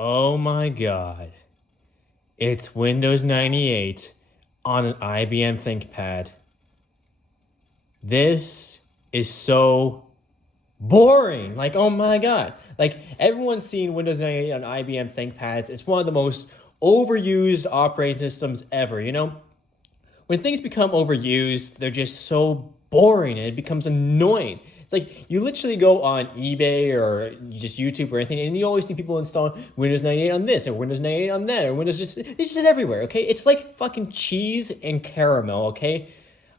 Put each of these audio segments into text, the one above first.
Oh my God. It's Windows 98 on an IBM ThinkPad. This is so boring. Like, oh my God. Like, everyone's seen Windows 98 on IBM ThinkPads. It's one of the most overused operating systems ever, you know? When things become overused, they're just so boring and it becomes annoying. It's like you literally go on eBay or just YouTube or anything, and you always see people installing Windows 98 on this or Windows 98 on that or Windows it's just everywhere. Okay, it's like fucking cheese and caramel. Okay,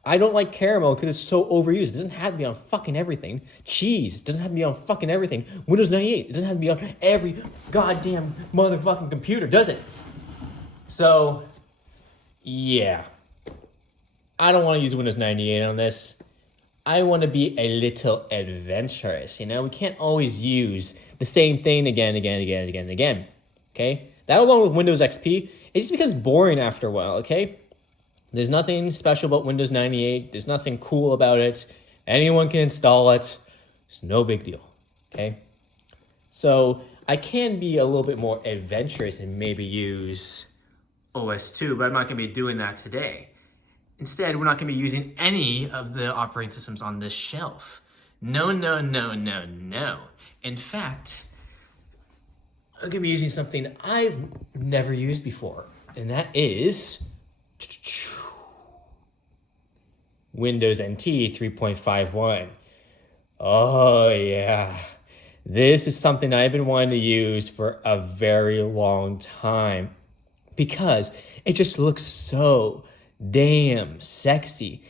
I don't like caramel because it's so overused. It doesn't have to be on fucking everything. Cheese doesn't have to be on fucking everything. Windows 98 it doesn't have to be on every goddamn motherfucking computer, does it? So, yeah. I don't want to use Windows 98 on this. I want to be a little adventurous, you know? We can't always use the same thing again, and again, okay? That along with Windows XP, it just becomes boring after a while, okay? There's nothing special about Windows 98. There's nothing cool about it. Anyone can install it. It's no big deal, okay? So I can be a little bit more adventurous and maybe use OS2, but I'm not going to be doing that today. Instead, we're not going to be using any of the operating systems on this shelf. No, no, no, no, no. In fact, I'm going to be using something I've never used before, and that is Windows NT 3.51. Oh, yeah. This is something I've been wanting to use for a very long time because it just looks so damn sexy.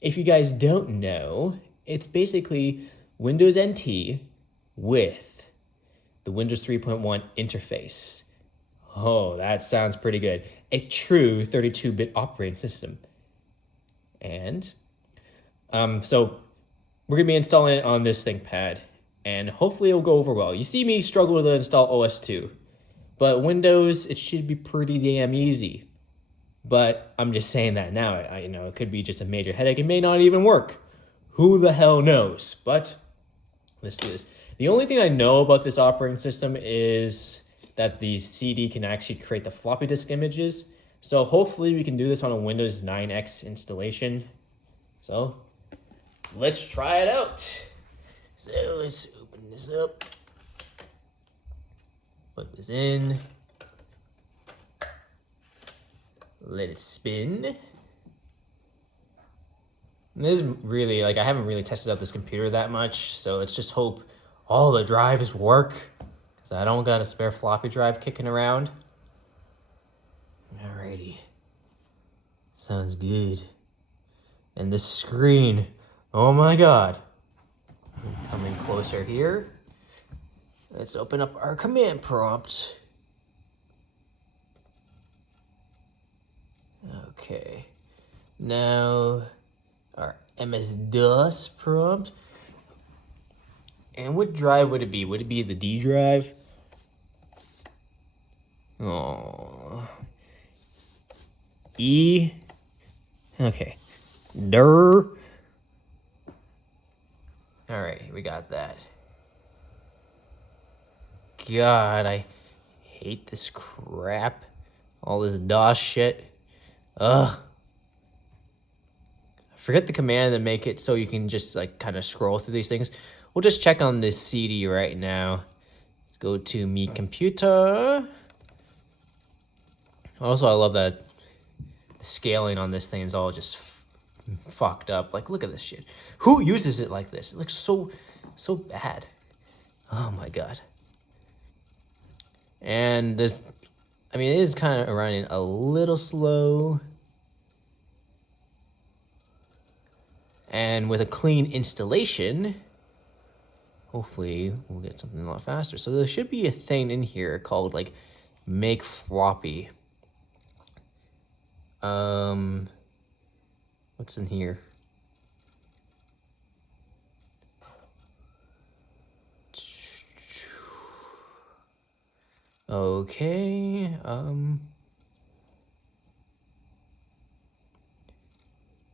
If you guys don't know, it's basically Windows NT with the Windows 3.1 interface. Oh, that sounds pretty good. A true 32-bit operating system. And so we're gonna be installing it on this ThinkPad, and hopefully it'll go over well. You see me struggle to install OS2, but Windows, it should be pretty damn easy. But I'm just saying that now. It could be just a major headache. It may not even work. Who the hell knows? But let's do this. The only thing I know about this operating system is that the CD can actually create the floppy disk images. So hopefully we can do this on a Windows 9X installation. So let's try it out. So let's open this up. Put this in. Let it spin. And this is really, I haven't really tested out this computer that much, so let's just hope all the drives work, because I don't got a spare floppy drive kicking around. Alrighty. Sounds good. And the screen, oh my God. Coming closer here. Let's open up our command prompt. Okay, now our MS-DOS prompt. And what drive would it be? Would it be the D drive? Oh, E. Okay, dir. All right, we got that. God, I hate this crap. All this DOS shit. Ugh. Forget the command to make it so you can just kind of scroll through these things. We'll just check on this CD right now. Let's go to me computer. Also, I love that the scaling on this thing is all just fucked up. Like, look at this shit. Who uses it like this? It looks so bad. Oh my God. And this, it is kind of running a little slow. And with a clean installation, hopefully we'll get something a lot faster. So there should be a thing in here called make floppy. What's in here? Okay,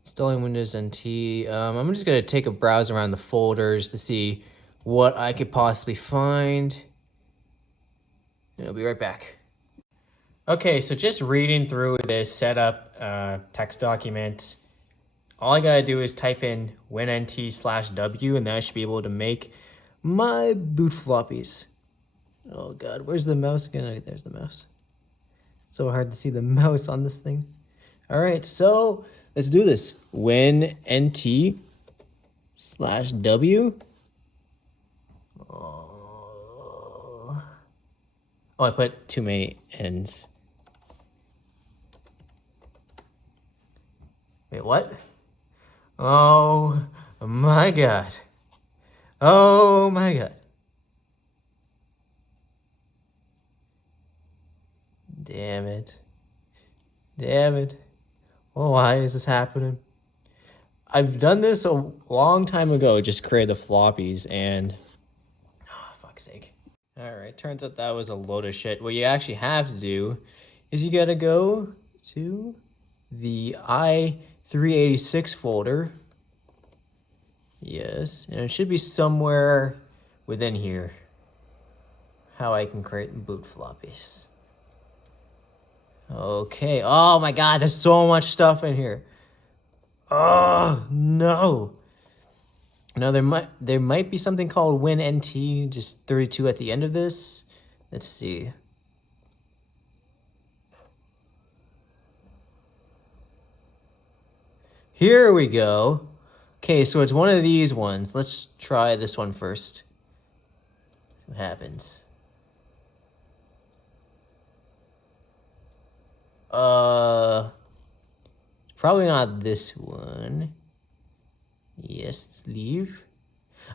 installing Windows NT. I'm just gonna take a browse around the folders to see what I could possibly find. I'll be right back. Okay, so just reading through this setup text document, all I gotta do is type in winnt/w, and then I should be able to make my boot floppies. Oh god, where's the mouse again? Oh, there's the mouse. It's so hard to see the mouse on this thing. All right, so let's do this. winnt/w. Oh, I put too many n's. Wait, what? Oh my god. Oh my god. Damn it. Damn it. Oh, why is this happening? I've done this a long time ago, just create the floppies, and oh, fuck's sake. All right, turns out that was a load of shit. What you actually have to do is you gotta go to the i386 folder. Yes, and it should be somewhere within here. How I can create boot floppies. Okay, oh my god, there's so much stuff in here. Oh no. No, there might be something called winnt, just 32 at the end of this. Let's see. Here we go. Okay, so it's one of these ones. Let's try this one first. See what happens. Probably not this one. Yes, let's leave.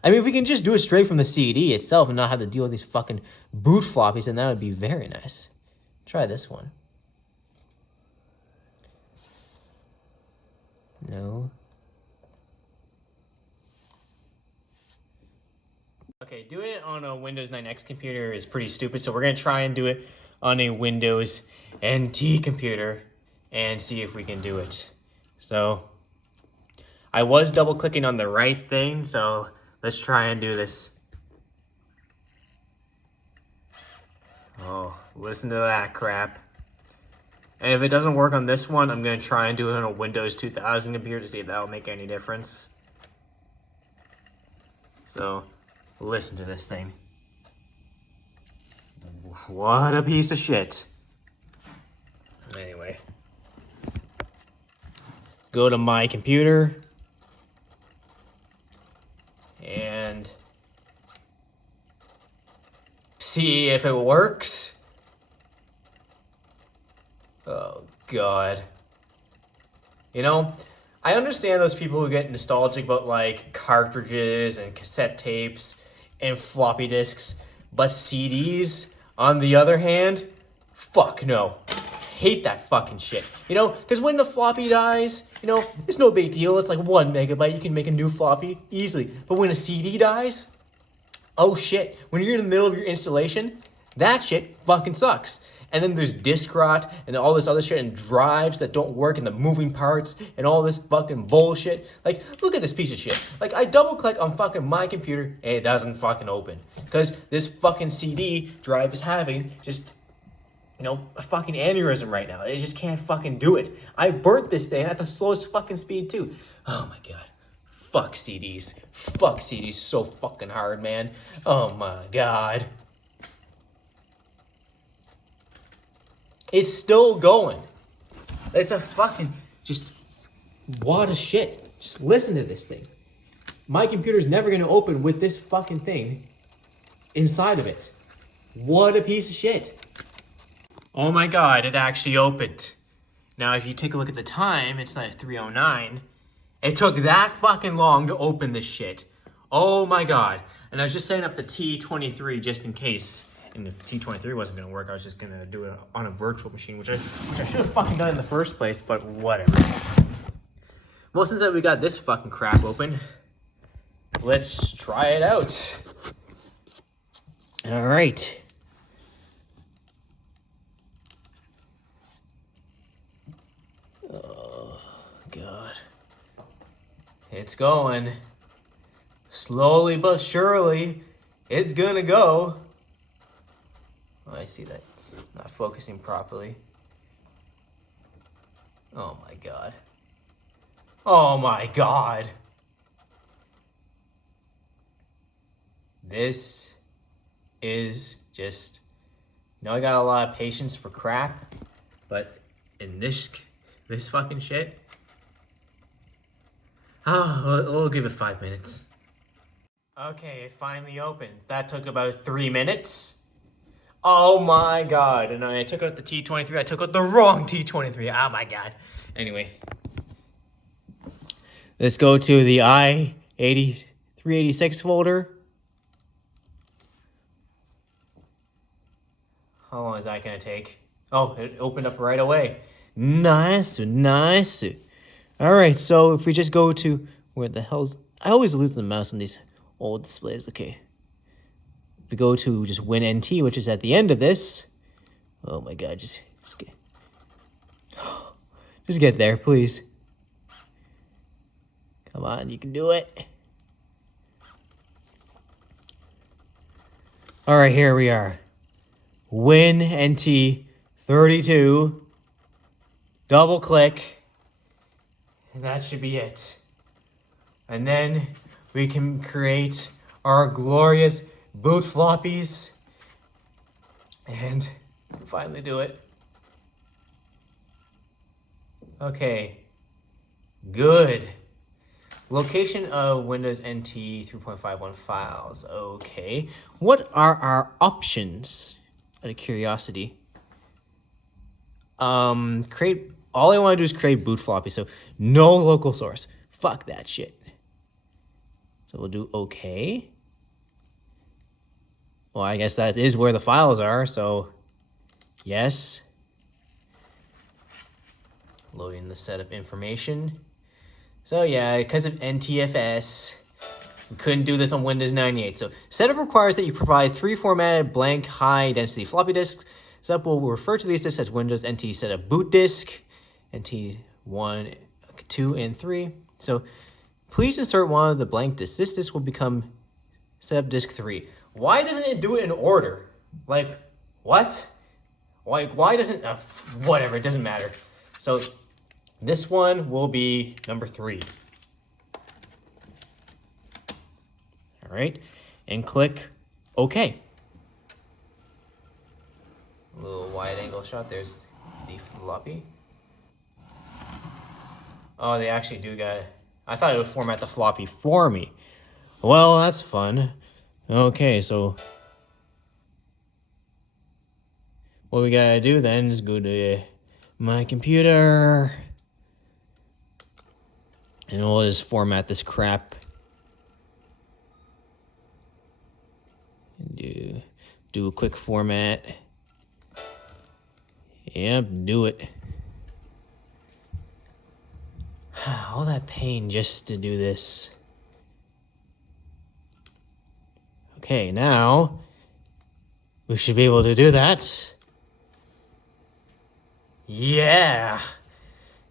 I mean, if we can just do it straight from the CD itself and not have to deal with these fucking boot floppies, then that would be very nice. Try this one. No. Okay, doing it on a Windows 9X computer is pretty stupid, so we're going to try and do it on a Windows NT computer and see if we can do it. So, I was double clicking on the right thing, so let's try and do this. Oh, listen to that crap. And if it doesn't work on this one, I'm going to try and do it on a Windows 2000 computer to see if that will make any difference. So, listen to this thing. What a piece of shit. Anyway. Go to my computer. And see if it works. Oh, God. You know, I understand those people who get nostalgic about, like, cartridges and cassette tapes and floppy disks, but CDs, on the other hand, fuck no. Hate that fucking shit. You know, because when the floppy dies, you know, it's no big deal. It's like 1 megabyte. You can make a new floppy easily. But when a CD dies, oh shit. When you're in the middle of your installation, that shit fucking sucks. And then there's disk rot and all this other shit and drives that don't work and the moving parts and all this fucking bullshit. Like, look at this piece of shit. Like, I double click on fucking my computer and it doesn't fucking open. Because this fucking CD drive is having just, you know, a fucking aneurysm right now. It just can't fucking do it. I burnt this thing at the slowest fucking speed too. Oh my god. Fuck CDs. Fuck CDs so fucking hard, man. Oh my god. It's still going. It's a fucking just what a shit. Just listen to this thing. My computer's never gonna open with this fucking thing inside of it. What a piece of shit. Oh my god, it actually opened. Now if you take a look at the time, it's not 3:09. It took that fucking long to open this shit. Oh my god. And I was just setting up the T23 just in case. And if T23 wasn't gonna work, I was just gonna do it on a virtual machine, which I should have fucking done in the first place, but whatever. Well, since we got this fucking crap open, let's try it out. All right. Oh, God. It's going. Slowly but surely, it's gonna go. Oh, I see that it's not focusing properly. Oh my god. Oh my god. This is just... I got a lot of patience for crap, but in this fucking shit... Oh, we'll give it 5 minutes. Okay, it finally opened. That took about 3 minutes. Oh my god. And I took out the T23. I took out the wrong T23. Oh my god. Anyway. Let's go to the I-386 folder. How long is that going to take? Oh, it opened up right away. Nice, nice. All right, so if we just go to where the hell's... I always lose the mouse on these old displays. Okay. We go to just WinNT, which is at the end of this. Oh my god, just get there, please. Come on, you can do it. All right, here we are. WinNT 32. Double click. And that should be it. And then we can create our glorious boot floppies and finally do it. Okay, good. Location of Windows NT 3.51 files. Okay, what are our options? Out of curiosity, create. All I want to do is create boot floppy, so no local source. Fuck that shit. So we'll do okay. Well, I guess that is where the files are, so yes. Loading the setup information. So yeah, because of NTFS, we couldn't do this on Windows 98. So setup requires that you provide 3 formatted blank high density floppy disks. Setup will refer to these disks as Windows NT setup boot disk, NT 1, 2, and 3. So please insert one of the blank disks. This disk will become setup disk 3. Why doesn't it do it in order? Like, what? Why doesn't... whatever, it doesn't matter. So this one will be number 3. All right, and click OK. A little wide angle shot. There's the floppy. Oh, they actually do got it. I thought it would format the floppy for me. Well, that's fun. Okay, so what we gotta do then is go to my computer and we'll just format this crap. Do a quick format. Yep, do it. All that pain just to do this. Okay, now we should be able to do that. Yeah!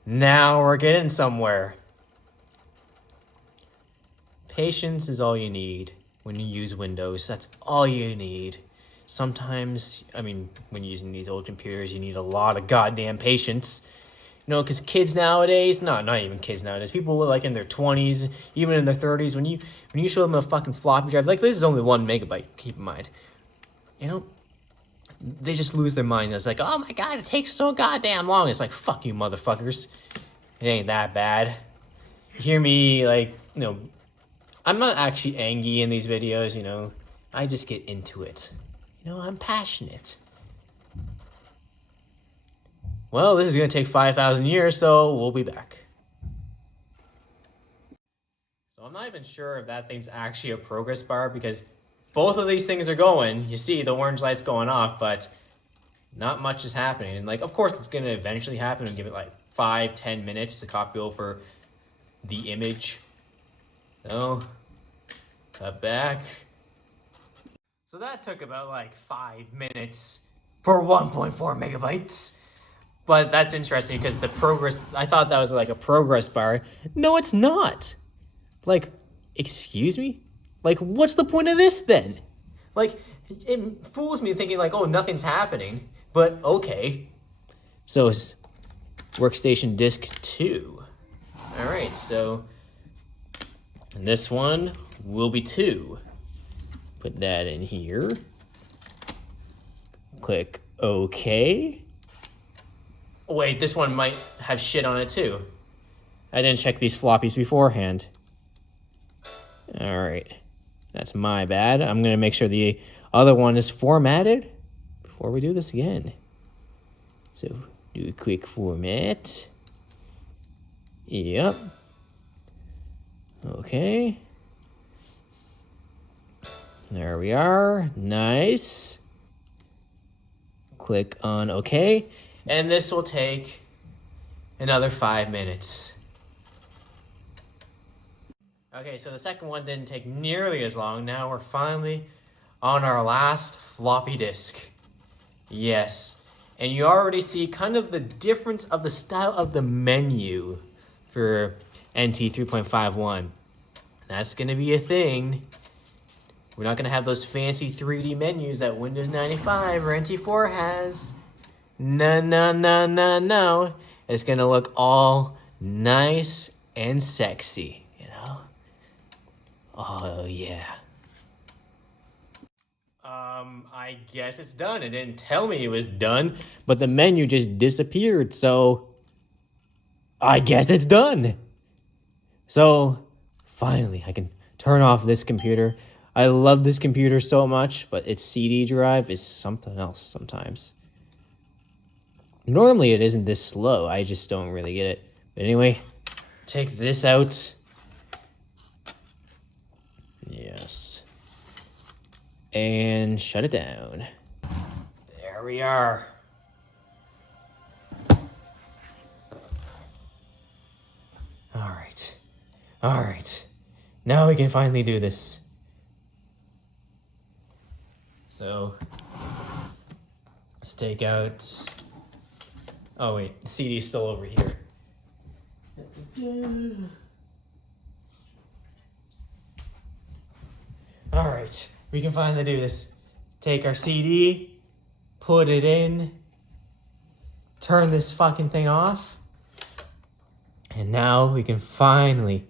Now we're getting somewhere. Patience is all you need when you use Windows. That's all you need. Sometimes, I mean, when you're using these old computers, you need a lot of goddamn patience. You know, because kids nowadays, not even kids nowadays, people like in their 20s, even in their 30s, when you show them a fucking floppy drive, like this is only 1 megabyte, keep in mind. You know, they just lose their mind. It's like, oh my god, it takes so goddamn long. It's like, fuck you motherfuckers. It ain't that bad. You hear me, like, you know, I'm not actually angry in these videos, you know. I just get into it. You know, I'm passionate. Well, this is going to take 5,000 years, so we'll be back. So I'm not even sure if that thing's actually a progress bar, because both of these things are going. You see the orange light's going off, but not much is happening. And like, of course, it's going to eventually happen and give it like 5-10 minutes to copy over the image. So, cut back. So that took about like 5 minutes for 1.4 megabytes. But that's interesting because the progress, I thought that was like a progress bar. No, it's not. Like, excuse me? Like, what's the point of this then? Like, It fools me thinking like, oh, nothing's happening, but okay. So it's workstation disk 2. All right, so this one will be 2. Put that in here. Click OK. Wait, this one might have shit on it too. I didn't check these floppies beforehand. All right, that's my bad. I'm gonna make sure the other one is formatted before we do this again. So do a quick format. Yep. Okay. There we are. Nice. Click on OK. And this will take another 5 minutes. Okay, so the second one didn't take nearly as long. Now we're finally on our last floppy disk. Yes. And you already see kind of the difference of the style of the menu for NT 3.51. That's going to be a thing. We're not going to have those fancy 3D menus that Windows 95 or NT4 has. No, no, no, no, no. It's going to look all nice and sexy, you know? Oh, yeah. I guess it's done. It didn't tell me it was done, but the menu just disappeared, so I guess it's done. So, finally, I can turn off this computer. I love this computer so much, but its CD drive is something else sometimes. Normally, it isn't this slow. I just don't really get it. But anyway, take this out. Yes. And shut it down. There we are. All right. All right. Now we can finally do this. So, let's take out... Oh wait, the CD is still over here. All right, we can finally do this. Take our CD, put it in, turn this fucking thing off, and now we can finally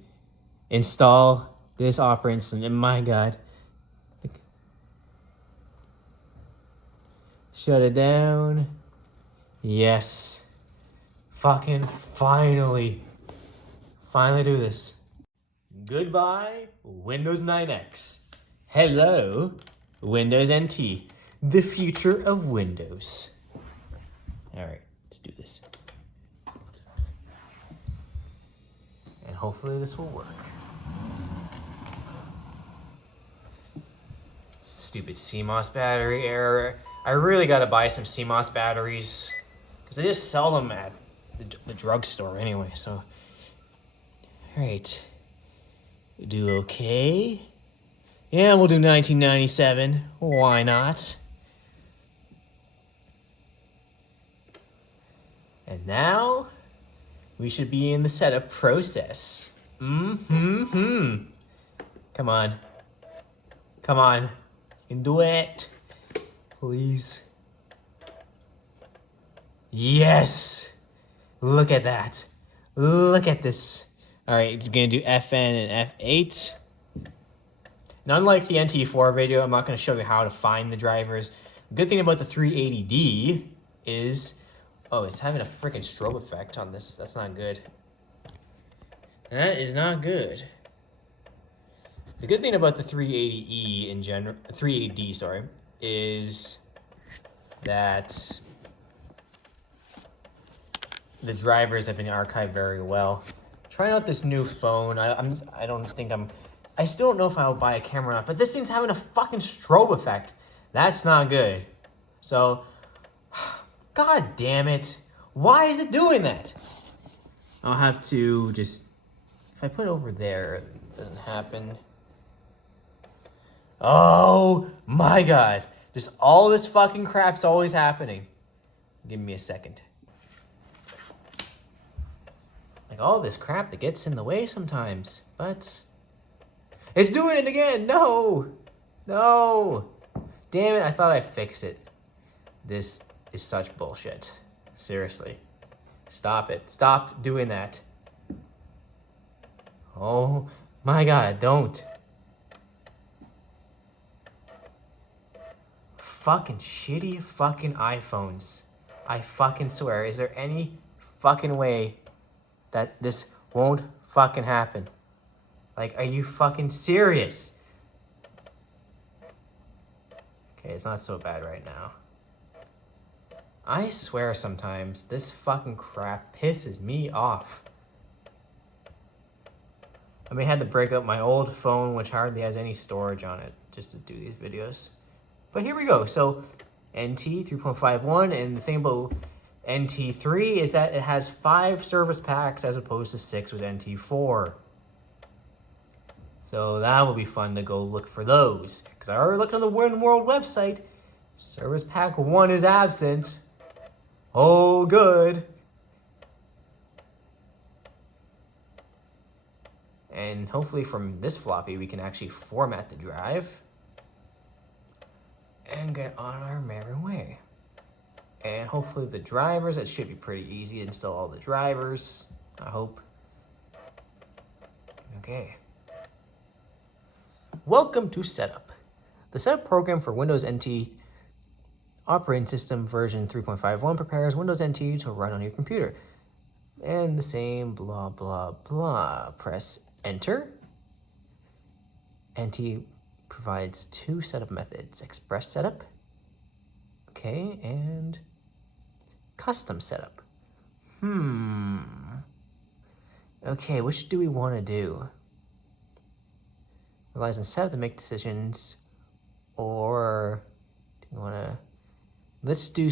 install this operating system. And my God. Shut it down. Yes. Fucking finally. Finally do this. Goodbye, Windows 9X. Hello, Windows NT. The future of Windows. Alright, let's do this. And hopefully this will work. Stupid CMOS battery error. I really gotta buy some CMOS batteries because they just sell them at the drugstore anyway, so. Alright. Do okay. Yeah, we'll do 1997. Why not? And now, we should be in the setup process. Come on. Come on. You can do it. Please. Yes! Look at that. Look at this. Alright, you're gonna do FN and F8. And unlike the NT4 video, I'm not gonna show you how to find the drivers. The good thing about the 380D is, oh, it's having a freaking strobe effect on this. That's not good. That is not good. The good thing about the 380E in general, 380D, sorry, is that the drivers have been archived very well. Trying out this new phone. I still don't know if I'll buy a camera or not, but this thing's having a fucking strobe effect. That's not good. So, God damn it. Why is it doing that? I'll have to just, if I put it over there, it doesn't happen. Oh my God. Just all this fucking crap's always happening. Give me a second. Like all this crap that gets in the way sometimes, but it's doing it again. No, no. Damn it, I thought I fixed it. This is such bullshit. Seriously. Stop it. Stop doing that. Oh my god, don't. Fucking shitty fucking iPhones. I fucking swear, is there any fucking way that this won't fucking happen? Like, are you fucking serious? Okay, it's not so bad right now. I swear sometimes this fucking crap pisses me off. I may have to break up my old phone, which hardly has any storage on it, just to do these videos. But here we go. So NT 3.51, and the thing about NT3 is that it has 5 service packs as opposed to 6 with NT4. So that will be fun to go look for those. Because I already looked on the Win World website. Service pack 1 is absent. Oh, good. And hopefully from this floppy, we can actually format the drive and get on our merry way. And hopefully the drivers, it should be pretty easy to install all the drivers, I hope. Okay. Welcome to Setup. The Setup program for Windows NT operating system version 3.51 prepares Windows NT to run on your computer. And the same blah, blah, blah. Press Enter. NT provides 2 setup methods, Express Setup, okay, and Custom Setup. Okay, which do we want to do? Relies on setup to make decisions, or do you want to... Let's do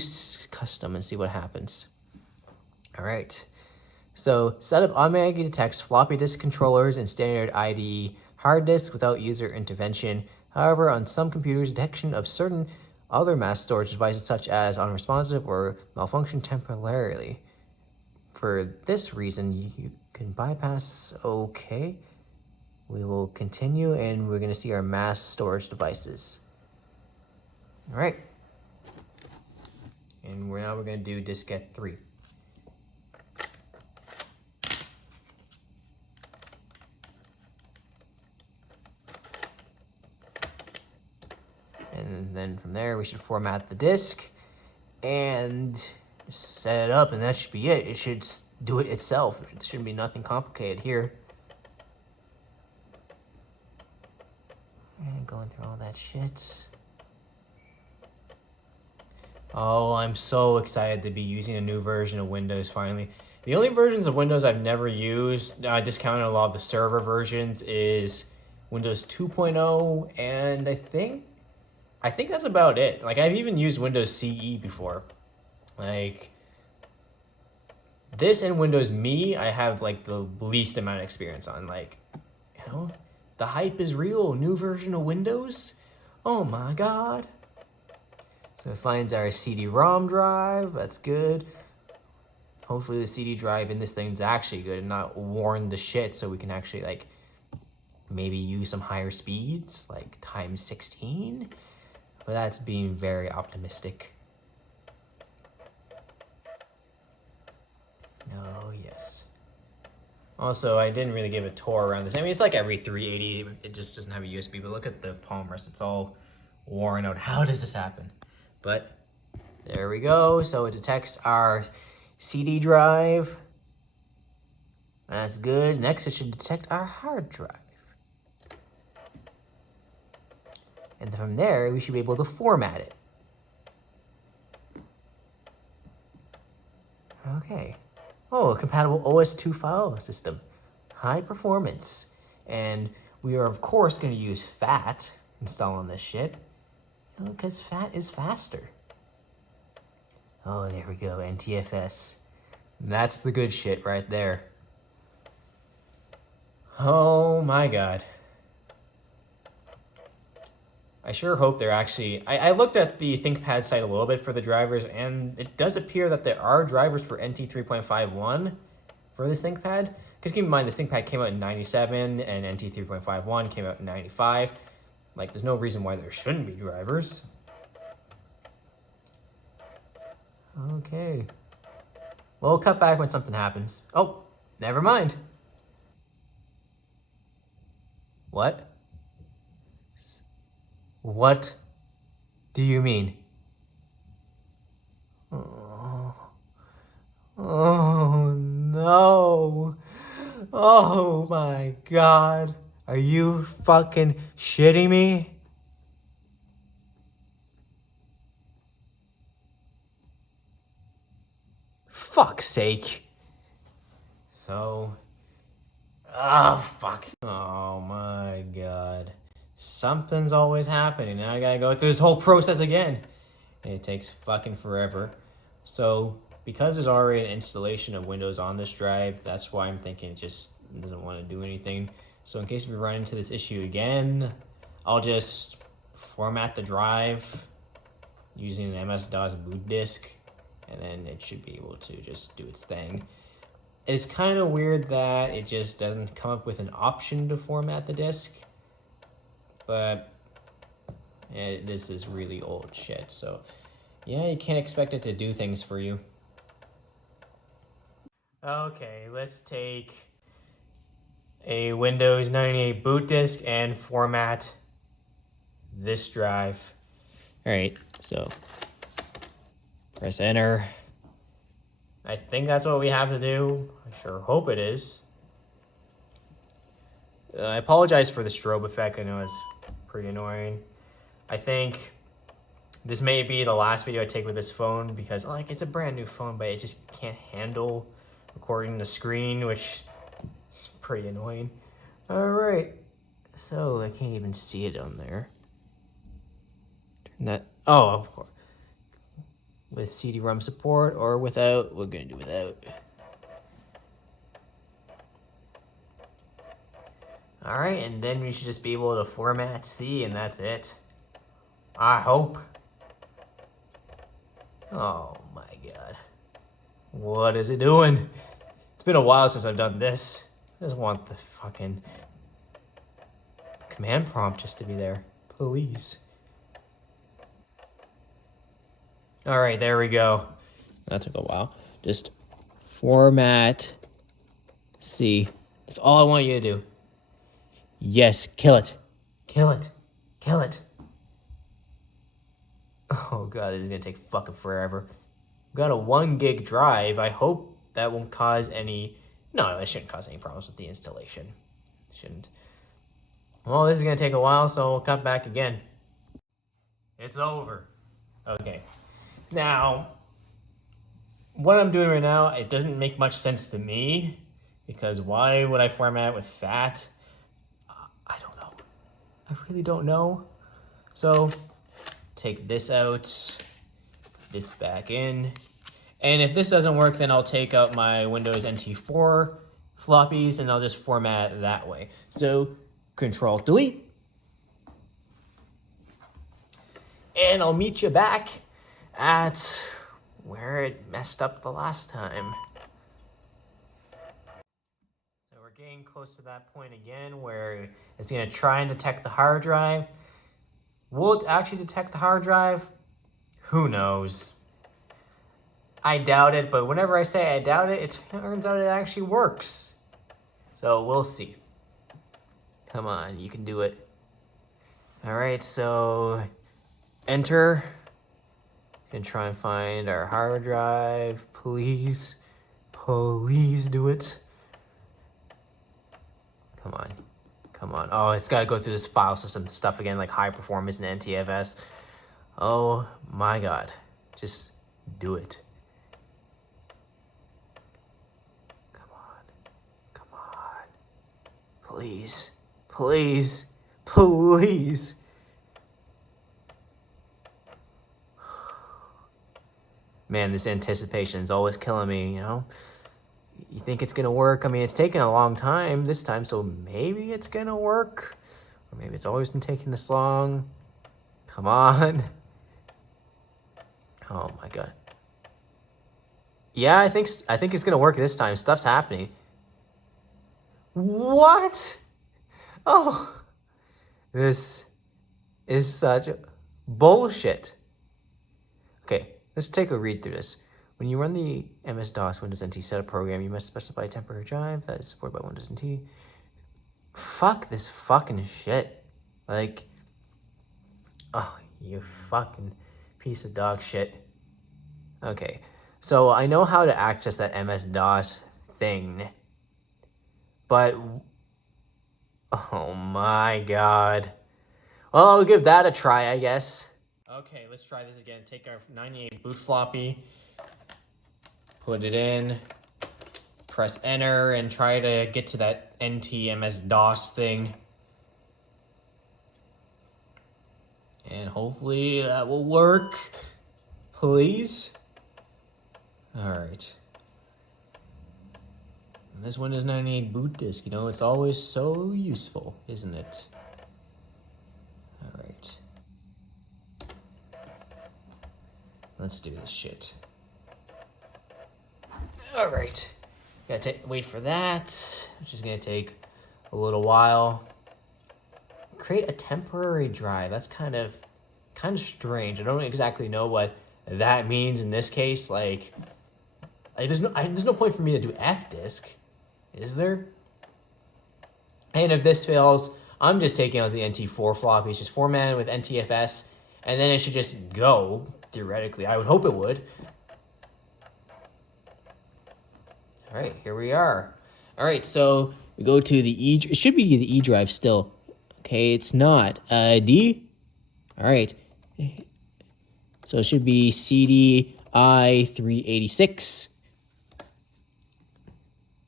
custom and see what happens. All right. So setup automatically detects floppy disk controllers and standard IDE hard disks without user intervention. However, on some computers, detection of certain other mass storage devices such as unresponsive or malfunction temporarily. For this reason, you can bypass. Okay. We will continue, and we're going to see our mass storage devices. All right. And now we're going to do diskette 3. And then from there, we should format the disk and set it up, and that should be it. It should do it itself. There shouldn't be nothing complicated here. And going through all that shit. Oh, I'm so excited to be using a new version of Windows finally. The only versions of Windows I've never used, discounting a lot of the server versions, is Windows 2.0, and I think that's about it. Like, I've even used Windows CE before. Like, this and Windows Me, I have, like, the least amount of experience on. Like, you know, the hype is real. New version of Windows? Oh my god. So it finds our CD-ROM drive. That's good. Hopefully the CD drive in this thing's actually good and not worn to shit, so we can actually, like, maybe use some higher speeds, like times 16. But that's being very optimistic. Oh, yes. Also, I didn't really give a tour around this. I mean, it's like every 380. It just doesn't have a USB, but look at the palm rest. It's all worn out. How does this happen? But there we go. So it detects our CD drive. That's good. Next, it should detect our hard drive. And from there, we should be able to format it. Okay. Oh, a compatible OS2 file system. High performance. And we are, of course, going to use FAT installing this shit. Because FAT is faster. Oh, there we go. NTFS. That's the good shit right there. Oh my god. I sure hope they're actually... I looked at the ThinkPad site a little bit for the drivers, and it does appear that there are drivers for NT 3.51 for this ThinkPad. Because keep in mind, this ThinkPad came out in 97, and NT 3.51 came out in 95. Like, there's no reason why there shouldn't be drivers. Okay. Well, we'll cut back when something happens. Oh, never mind. What? What do you mean? Oh, oh no. Oh my god. Are you fucking shitting me? Fuck's sake. So. Oh, fuck. Oh my god. Something's always happening. Now I gotta go through this whole process again. And it takes fucking forever. So, because there's already an installation of Windows on this drive, that's why I'm thinking it just doesn't want to do anything. So in case we run into this issue again, I'll just format the drive using an MS-DOS boot disk, and then it should be able to just do its thing. It's kind of weird that it just doesn't come up with an option to format the disk, but this is really old shit, so yeah, you can't expect it to do things for you. Okay, let's take a Windows 98 boot disk and format this drive. All right, so press enter. I think that's what we have to do. I sure hope it is. I apologize for the strobe effect. I know it's pretty annoying. I think this may be the last video I take with this phone because like it's a brand new phone, but it just can't handle recording the screen, which is pretty annoying. All right, so I can't even see it on there. Turn that. Oh, of course. With CD-ROM support or without, we're gonna do without. All right, and then we should just be able to format C, and that's it. I hope. Oh my god. What is it doing? It's been a while since I've done this. I just want the fucking command prompt just to be there. Please. All right, there we go. That took a while. Just format C. That's all I want you to do. Yes, kill it. Kill it. Kill it. Oh god, this is gonna take fucking forever. We've got a 1 gig drive. I hope that won't cause any... No, it shouldn't cause any problems with the installation. It shouldn't. Well, this is gonna take a while, so we'll cut back again. It's over. Okay. Now, what I'm doing right now, it doesn't make much sense to me, because why would I format with FAT? I don't know. I really don't know. So, take this out, this back in, and if this doesn't work, then I'll take out my Windows NT4 floppies and I'll just format that way. So, Control Delete, and I'll meet you back at where it messed up the last time. So we're getting close to that point again where it's gonna try and detect the hard drive. Will it actually detect the hard drive? Who knows? I doubt it, but whenever I say I doubt it, it turns out it actually works. So we'll see. Come on, you can do it. All right, so enter. Can try and find our hard drive. Please, please do it. Come on, come on. Oh, it's gotta go through this file system stuff again, like high performance and NTFS. Oh my God, just do it. Come on, come on. Please, please, please. Man, this anticipation is always killing me, you know? You think it's gonna work? I mean, it's taken a long time this time, so maybe it's gonna work. Or maybe it's always been taking this long. Come on. Oh my God. Yeah, I think it's gonna work this time. Stuff's happening. What? Oh, this is such bullshit. Okay, let's take a read through this. When you run the MS-DOS Windows NT setup program, you must specify a temporary drive that is supported by Windows NT. Fuck this fucking shit. Like, oh, you fucking piece of dog shit. Okay, so I know how to access that MS-DOS thing, but oh my god. Well, I'll give that a try, I guess. Okay, let's try this again. Take our 98 boot floppy, put it in, press enter, and try to get to that NT MS-DOS thing. And hopefully that will work. Please. All right. And this Windows 98 boot disk, you know, it's always so useful, isn't it? All right. Let's do this shit. All right. Gotta wait for that, which is gonna take a little while. Create a temporary drive. That's kind of strange. I don't exactly know what that means in this case. Like there's no point for me to do fdisk, is there? And if this fails, I'm just taking out the NT4 floppy. It's just formatted with NTFS, and then it should just go, theoretically. I would hope it would. All right, here we are. All right, so we go to the E. It should be the E drive still. Okay, it's not. D. All right. So it should be CD I386.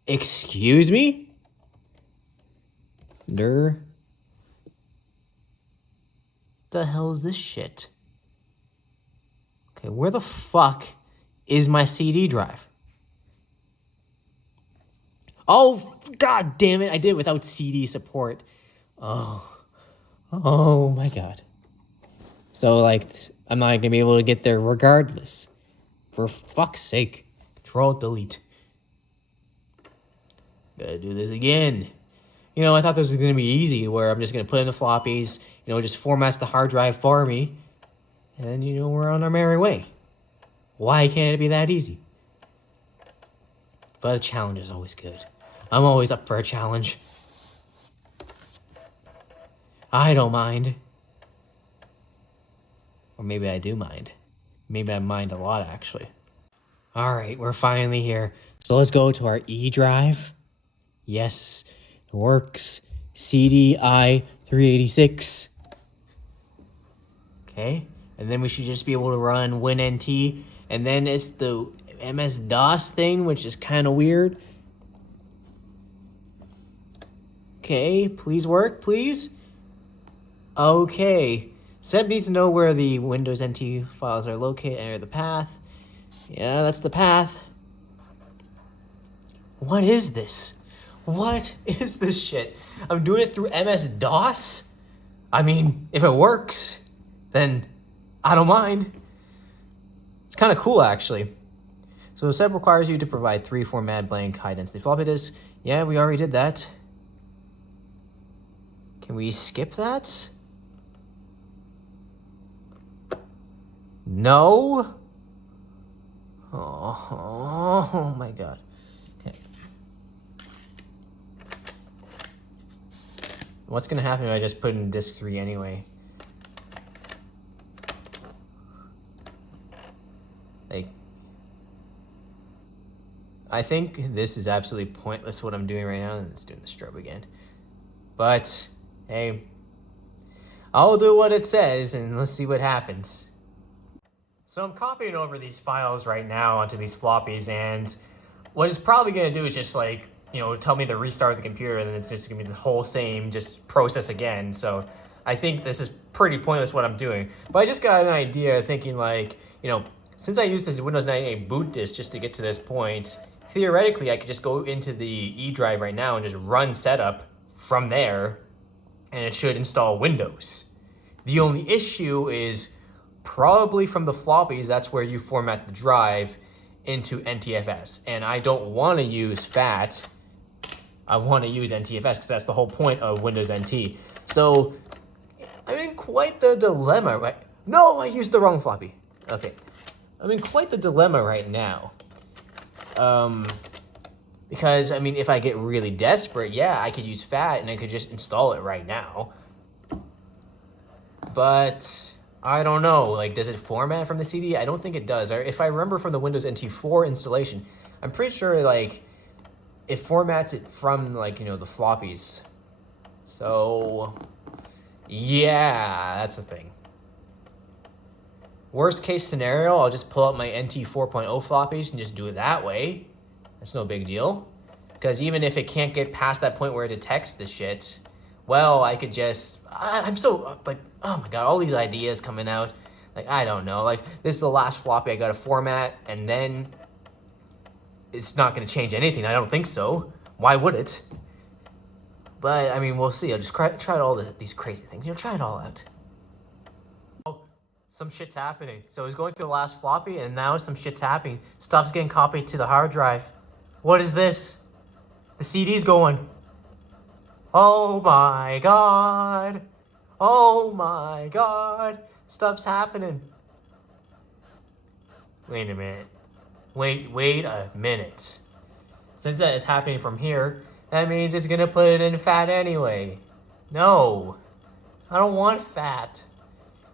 Excuse me? The hell is this shit? Okay, where the fuck is my CD drive? Oh, god damn it. I did it without CD support. Oh my god. So, like, I'm not gonna be able to get there regardless. For fuck's sake. Control-Delete. Gotta do this again. You know, I thought this was gonna be easy, where I'm just gonna put in the floppies, you know, just formats the hard drive for me, and then, you know, we're on our merry way. Why can't it be that easy? But a challenge is always good. I'm always up for a challenge. I don't mind. Or maybe I do mind. Maybe I mind a lot, actually. All right, we're finally here. So let's go to our E drive. Yes, it works. CDI 386. Okay, and then we should just be able to run WinNT. And then it's the MS-DOS thing, which is kind of weird. Okay, please work, please. Okay. Seb needs to know where the Windows NT files are located. Enter the path. Yeah, that's the path. What is this? What is this shit? I'm doing it through MS-DOS? I mean, if it works, then I don't mind. It's kind of cool, actually. So Seb requires you to provide 3 format blank high-density floppy disks. Yeah, we already did that. Can we skip that? No? Oh my god. Okay. What's gonna happen if I just put in disk 3 anyway? Like, I think this is absolutely pointless what I'm doing right now, and it's doing the strobe again. But, hey, I'll do what it says, and let's see what happens. So I'm copying over these files right now onto these floppies, and what it's probably gonna do is just, like, you know, tell me to restart the computer, and then it's just gonna be the whole same just process again. So I think this is pretty pointless what I'm doing. But I just got an idea thinking, like, you know, since I used this Windows 98 boot disk just to get to this point, theoretically I could just go into the E drive right now and just run setup from there, and it should install Windows. The only issue is probably from the floppies, that's where you format the drive into NTFS. And I don't want to use FAT. I want to use NTFS because that's the whole point of Windows NT. So I'm in quite the dilemma, right? No, I used the wrong floppy. Okay. I'm in quite the dilemma right now. Because, I mean, if I get really desperate, yeah, I could use FAT and I could just install it right now. But I don't know, like, does it format from the CD? I don't think it does. Or if I remember from the Windows NT4 installation, I'm pretty sure, like, it formats it from, like, you know, the floppies. So, yeah, that's the thing. Worst case scenario, I'll just pull up my NT 4.0 floppies and just do it that way. That's no big deal. Because even if it can't get past that point where it detects the shit, well, I could just, I'm so, like, oh my god, all these ideas coming out. Like, I don't know. Like, this is the last floppy I got to format, and then it's not going to change anything. I don't think so. Why would it? But, I mean, we'll see. I'll just try all these crazy things. You know, try it all out. Oh, some shit's happening. So I was going through the last floppy, and now some shit's happening. Stuff's getting copied to the hard drive. What is this? The CD's going. Oh my god. Oh my god. Stuff's happening. Wait a minute. Wait a minute. Since that is happening from here, that means it's gonna put it in FAT anyway. No. I don't want FAT.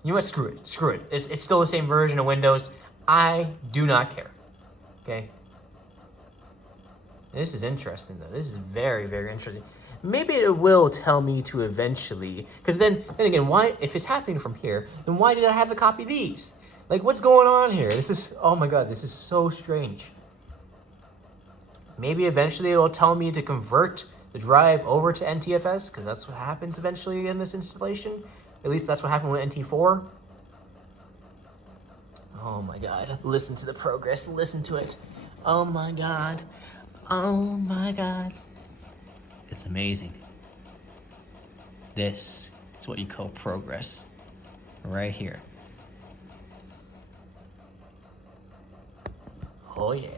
You know what? Screw it. Screw it. It's still the same version of Windows. I do not care. Okay? This is interesting, though. This is very, very interesting. Maybe it will tell me to eventually, because then again, why, if it's happening from here, then why did I have to copy these? Like, what's going on here? This is, oh my god, this is so strange. Maybe eventually it will tell me to convert the drive over to NTFS, because that's what happens eventually in this installation. At least that's what happened with NT4. Oh my god, listen to the progress, listen to it. Oh my god. Oh my god. It's amazing. This is what you call progress. Right here. Oh yeah.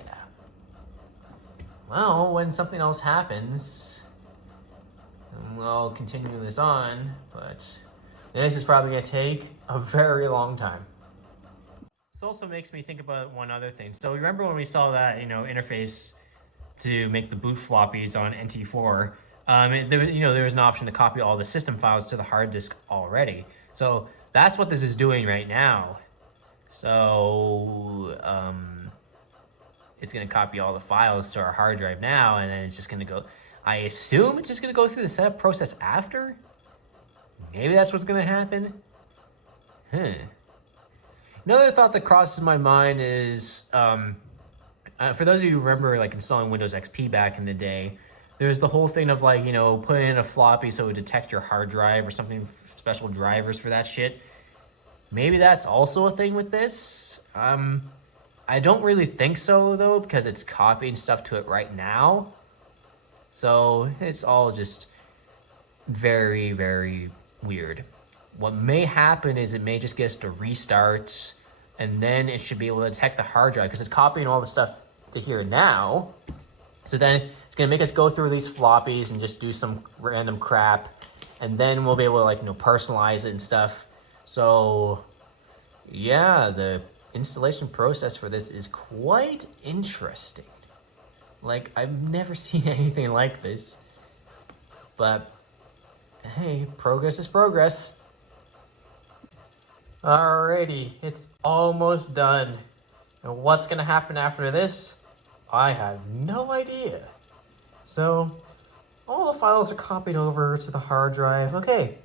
Well, when something else happens, we'll continue this on, but this is probably gonna take a very long time. This also makes me think about one other thing. So remember when we saw that, you know, interface to make the boot floppies on NT4, there was an option to copy all the system files to the hard disk already. So that's what this is doing right now. So it's going to copy all the files to our hard drive now, and then it's just going to go, I assume it's just going to go through the setup process after? Maybe that's what's going to happen? Another thought that crosses my mind is, for those of you who remember, like, installing Windows XP back in the day, there's the whole thing of, like, you know, putting in a floppy so it would detect your hard drive or something, special drivers for that shit. Maybe that's also a thing with this. I don't really think so, though, because it's copying stuff to it right now. So it's all just very, very weird. What may happen is it may just get us to restart, and then it should be able to detect the hard drive, because it's copying all the stuff to here now. So then it's gonna make us go through these floppies and just do some random crap, and then we'll be able to, like, you know, personalize it and stuff. So yeah, the installation process for this is quite interesting. Like, I've never seen anything like this. But hey, progress is progress. Alrighty, it's almost done. And what's gonna happen after this? I have no idea. So, all the files are copied over to the hard drive. Okay,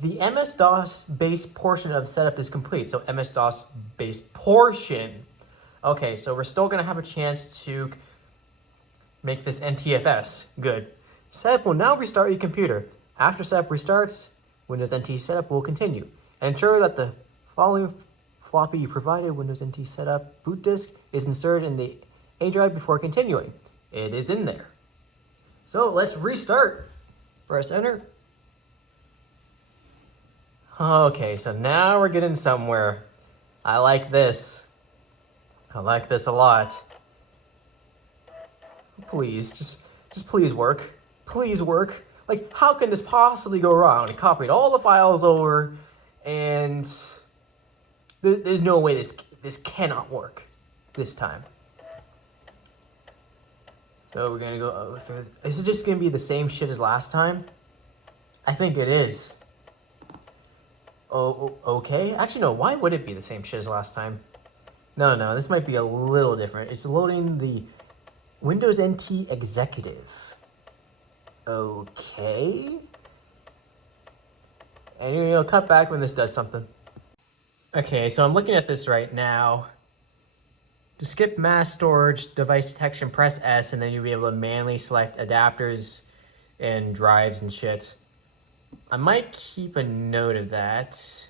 the MS-DOS based portion of the setup is complete. So MS-DOS based portion. Okay, so we're still gonna have a chance to make this NTFS. Good. Setup will now restart your computer. After setup restarts, Windows NT setup will continue. Ensure that the following floppy you provided, Windows NT setup boot disk, is inserted in the A drive before continuing. It is in there. So let's restart. Press enter. Okay, so now we're getting somewhere. I like this. I like this a lot. Please, just please work. Please work. Like, how can this possibly go wrong? I copied all the files over, and there's no way this cannot work this time. So we're gonna go through. Is it just gonna be the same shit as last time? I think it is. Oh, okay. Actually, no. Why would it be the same shit as last time? No. This might be a little different. It's loading the Windows NT Executive. Okay. And cut back when this does something. Okay, so I'm looking at this right now. To skip mass storage device detection, press S, and then you'll be able to manually select adapters and drives and shit. I might keep a note of that,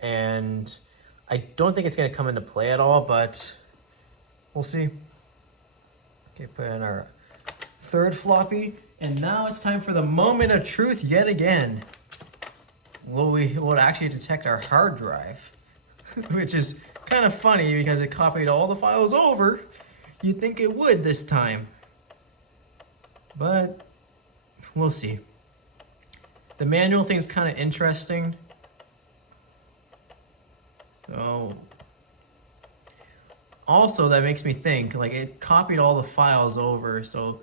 and I don't think it's going to come into play at all, but we'll see. Okay, put in our third floppy, and now it's time for the moment of truth yet again. Will it actually detect our hard drive? Which is kind of funny because it copied all the files over. You'd think it would this time, but we'll see. The manual thing's kind of interesting. Oh. Also, that makes me think, like, it copied all the files over, so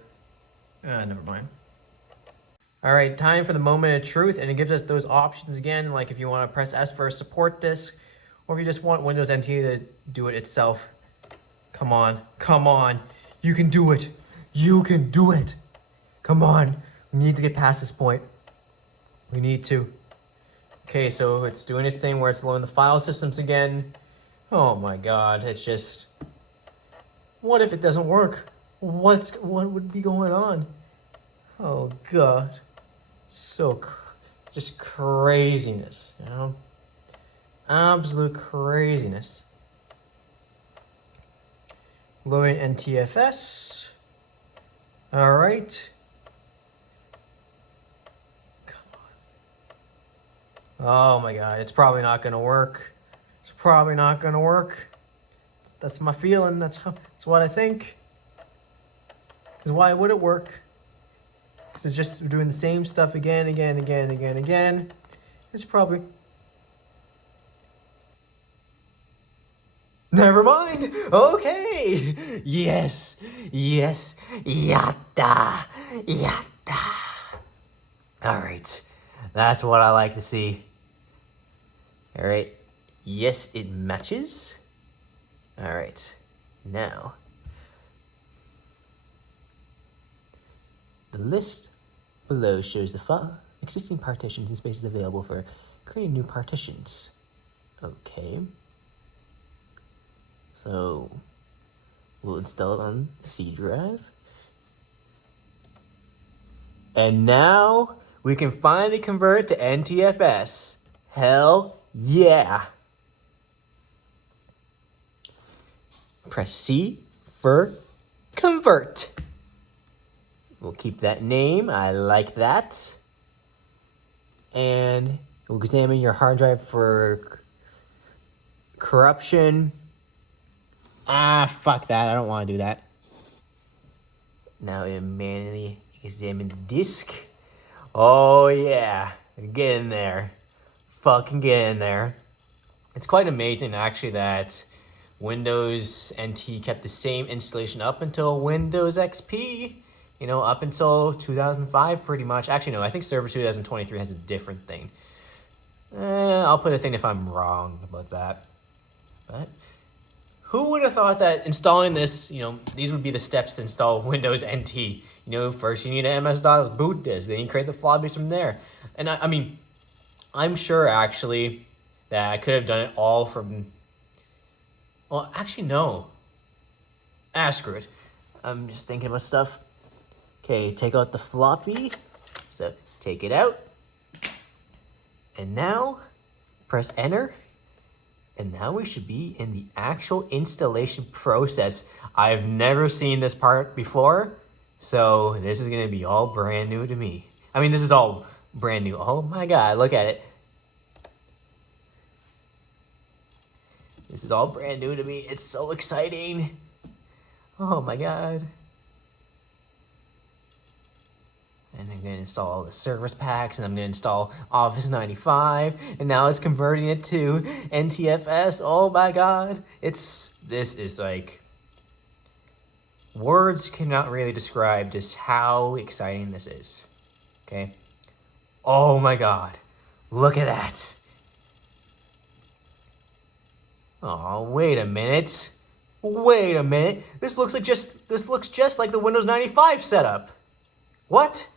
never mind. All right, time for the moment of truth, and it gives us those options again, like if you want to press S for a support disk, or if you just want Windows NT to do it itself. Come on, you can do it. You can do it. Come on, we need to get past this point. We need to. Okay, so it's doing its thing where it's loading the file systems again. Oh my God, it's just, what if it doesn't work? What would be going on? Oh God, just craziness, you know? Absolute craziness. Loading NTFS. All right. Oh my God, it's probably not gonna work. It's probably not gonna work. That's my feeling. That's what I think. Because why would it work? Because it's just doing the same stuff again. It's probably. Never mind. Okay. Yes. Yatta. All right. That's what I like to see. All right. Yes, it matches. All right. Now, the list below shows the file, existing partitions and spaces available for creating new partitions. Okay. So, we'll install it on the C drive. And now, we can finally convert it to NTFS. Hell yeah. Press C for convert. We'll keep that name. I like that. And we'll examine your hard drive for corruption. Fuck that. I don't want to do that. Now we manually examine the disk. Oh yeah. Get in there. Fucking get in there. It's quite amazing actually that Windows NT kept the same installation up until Windows XP. You know, up until 2005 pretty much. Actually, no, I think Server 2023 has a different thing. I'll put a thing if I'm wrong about that. But who would have thought that installing this, you know, these would be the steps to install Windows NT. You know, first you need an MS-DOS boot disk, then you create the floppies from there. And I mean, I'm sure actually that I could have done it all from, well, actually no. Screw it. I'm just thinking about stuff. Okay, take out the floppy. So take it out. And now press enter. And now we should be in the actual installation process. I've never seen this part before, so this is gonna be all brand new to me. I mean, this is all brand new. Oh my God, look at it. This is all brand new to me. It's so exciting. Oh my God. And I'm going to install all the service packs, and I'm going to install Office 95, and now it's converting it to NTFS. Oh my god. This is like, words cannot really describe just how exciting this is. Okay? Oh my god. Look at that. Oh, wait a minute. Wait a minute. This looks just like the Windows 95 setup. What?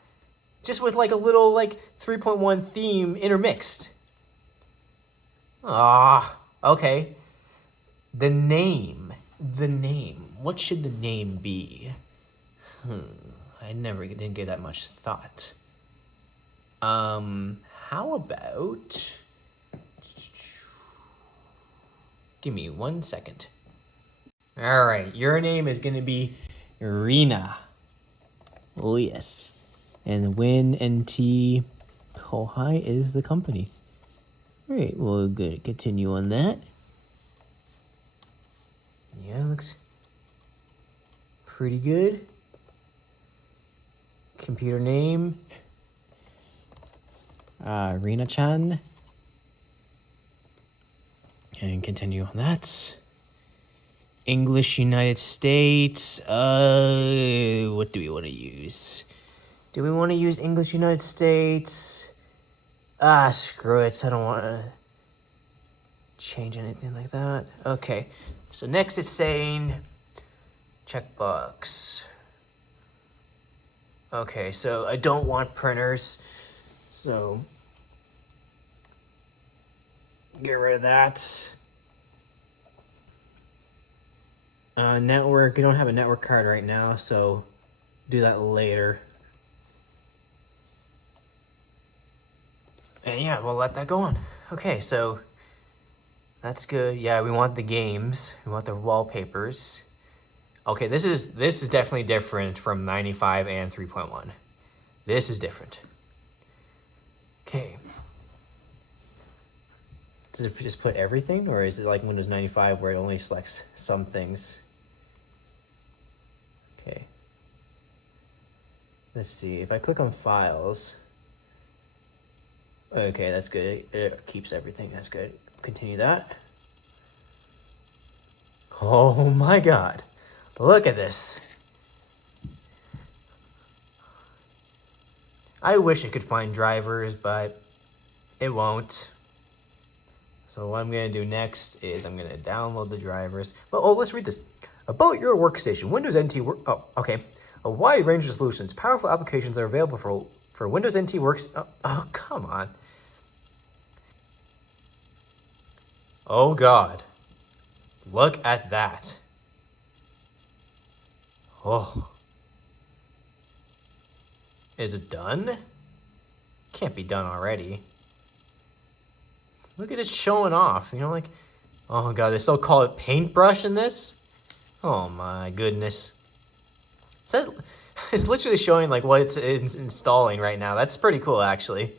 Just with like a little like 3.1 theme intermixed. Ah, okay. The name. What should the name be? I never didn't give that much thought. How about... Give me 1 second. All right, your name is gonna be Rena. Oh yes. And WinNT Kohai is the company. All right, we're gonna continue on that. Yeah, looks pretty good. Computer name, Rena-chan. And continue on that. English United States. What do we want to use? Do we want to use English United States? Screw it. I don't want to change anything like that. Okay. So next it's saying checkbox. Okay, so I don't want printers. So get rid of that. Network, we don't have a network card right now, so do that later. And yeah, we'll let that go on. Okay, so that's good. Yeah, we want the games. We want the wallpapers. Okay, this is definitely different from 95 and 3.1. This is different. Okay. Does it just put everything, or is it like Windows 95 where it only selects some things? Okay. Let's see, if I click on files. Okay, that's good. It keeps everything, that's good. Continue that. Oh my god. Look at this. I wish it could find drivers, but it won't. So what I'm gonna do next is I'm gonna download the drivers. Well, let's read this. About your workstation, Windows NT work. Oh, okay. A wide range of solutions, powerful applications are available for Windows NT Works. Oh, come on. Oh God. Look at that. Oh. Is it done? Can't be done already. Look at it showing off, you know, like, oh God, they still call it paintbrush in this? Oh my goodness. It's literally showing like what it's installing right now. That's pretty cool, actually.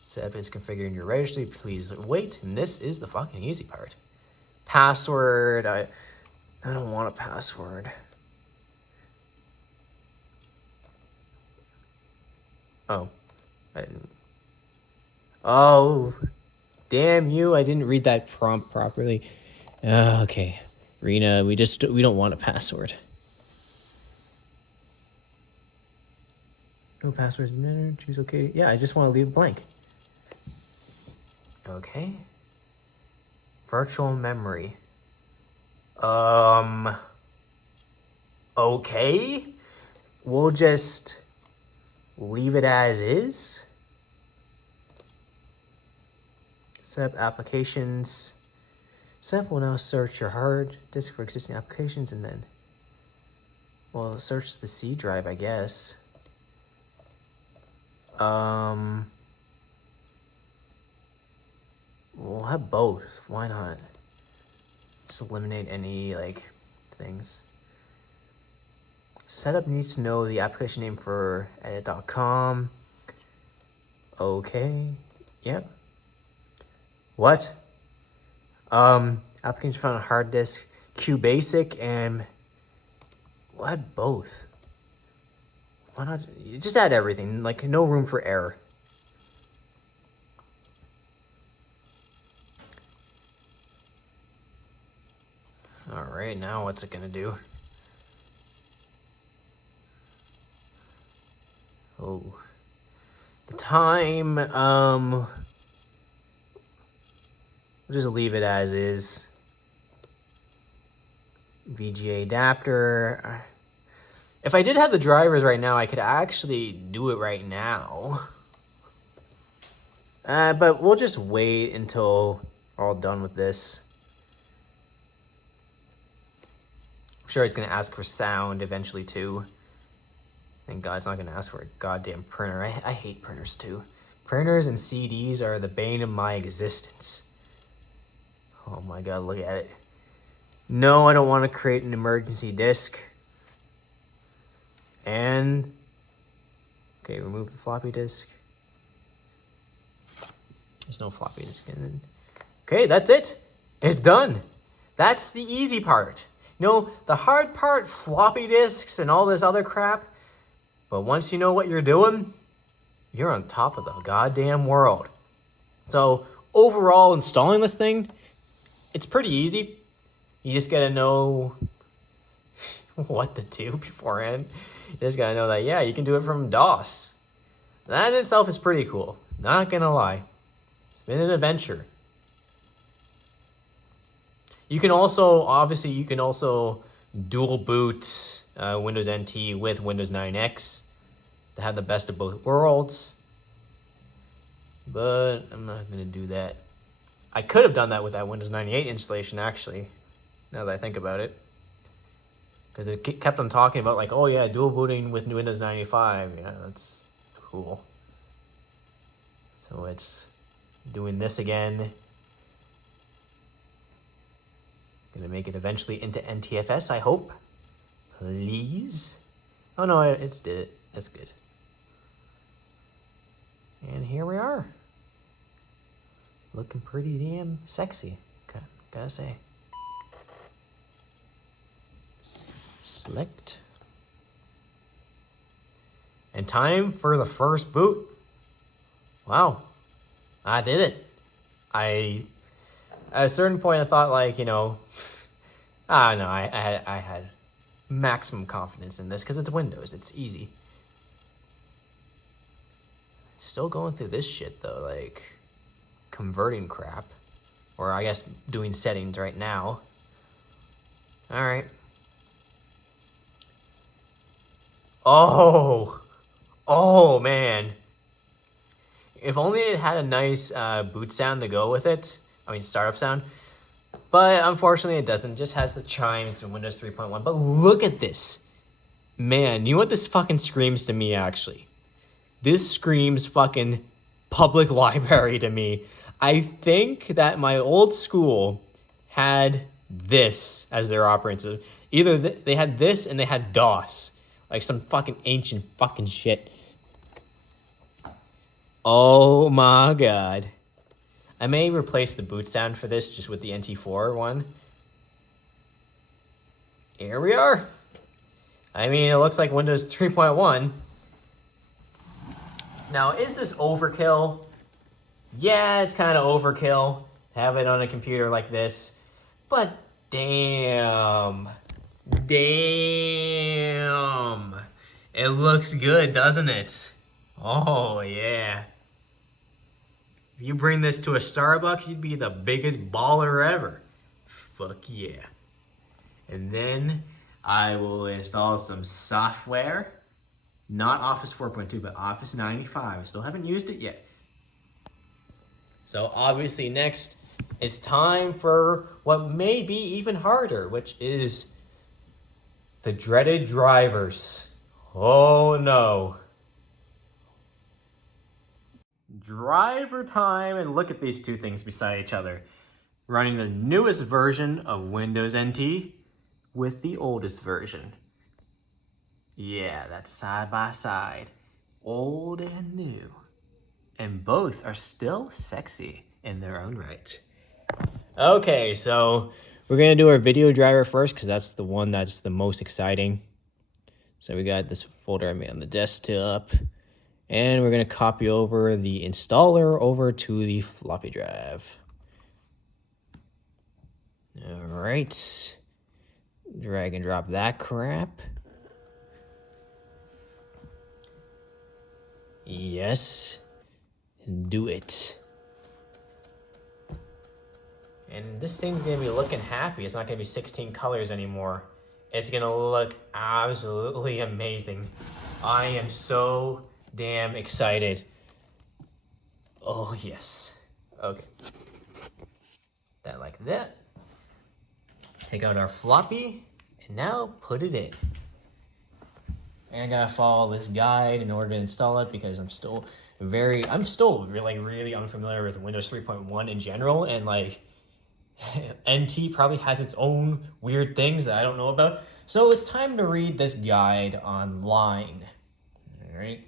Setup is configuring your registry. Please wait, and this is the fucking easy part. Password. I don't want a password. Oh, I didn't. Oh, damn you! I didn't read that prompt properly. Okay, Rena, we don't want a password. No passwords. No, choose okay. Yeah, I just want to leave it blank. Okay. Virtual memory. Okay. We'll just leave it as is. Set up applications. Set will now search your hard disk for existing applications, and then, well, search the C drive, I guess. We'll have both. Why not? Just eliminate any, like, things. Setup needs to know the application name for edit.com. Okay. Yep. What? Application found on hard disk, QBasic, and what? Both. Why not just add everything? Like, no room for error. All right, now what's it gonna do? Oh, the time, we'll just leave it as is. VGA adapter. If I did have the drivers right now, I could actually do it right now. But we'll just wait until we're all done with this. I'm sure it's gonna ask for sound eventually too. Thank God it's not gonna ask for a goddamn printer. I hate printers too. Printers and CDs are the bane of my existence. Oh my God, look at it. No, I don't want to create an emergency disk. And, okay, remove the floppy disk. There's no floppy disk in it. Okay, that's it. It's done. That's the easy part. You know, the hard part, floppy disks and all this other crap. But once you know what you're doing, you're on top of the goddamn world. So overall, installing this thing, it's pretty easy. You just gotta know what to do beforehand. You just gotta know that, yeah, you can do it from DOS. That in itself is pretty cool. Not gonna lie. It's been an adventure. You can also, obviously, you can also dual boot Windows NT with Windows 9X to have the best of both worlds. But I'm not gonna do that. I could have done that with that Windows 98 installation, actually, now that I think about it. Because it kept on talking about, like, oh yeah, dual booting with Windows 95. Yeah, that's cool. So it's doing this again. Gonna make it eventually into NTFS, I hope. Please. Oh no, it's did it. That's good. And here we are. Looking pretty damn sexy, gotta say. Select. And time for the first boot. Wow, I did it. At a certain point I thought, like, you know, I had maximum confidence in this because it's Windows, it's easy. Still going through this shit though, like converting crap, or I guess doing settings right now. All right. Oh man. If only it had a nice boot sound to go with it. I mean, startup sound. But unfortunately it doesn't. It just has the chimes in Windows 3.1. But look at this. Man, you know what this fucking screams to me, actually? This screams fucking public library to me. I think that my old school had this as their operating system. Either they had this and they had DOS. Like some fucking ancient fucking shit. Oh my God. I may replace the boot sound for this just with the NT4 one. Here we are. I mean, it looks like Windows 3.1. Now, is this overkill? Yeah, it's kind of overkill. Have it on a computer like this. But damn. Damn. It looks good, doesn't it? Oh, yeah. If you bring this to a Starbucks, you'd be the biggest baller ever. Fuck yeah. And then I will install some software. Not Office 4.2, but Office 95. I still haven't used it yet. So obviously next, it's time for what may be even harder, which is the dreaded drivers. Oh no. Driver time, and look at these two things beside each other. Running the newest version of Windows NT with the oldest version. Yeah, that's side by side, old and new. And both are still sexy in their own right. Okay, so we're gonna do our video driver first because that's the one that's the most exciting. So we got this folder I made on the desktop, and we're going to copy over the installer over to the floppy drive. All right. Drag and drop that crap. Yes. Do it. And this thing's going to be looking happy. It's not going to be 16 colors anymore. It's going to look absolutely amazing. I am so damn excited. Oh, yes. Okay. That like that. Take out our floppy and now put it in. And I gotta follow this guide in order to install it because I'm still really unfamiliar with Windows 3.1 in general, and like NT probably has its own weird things that I don't know about. So it's time to read this guide online. All right.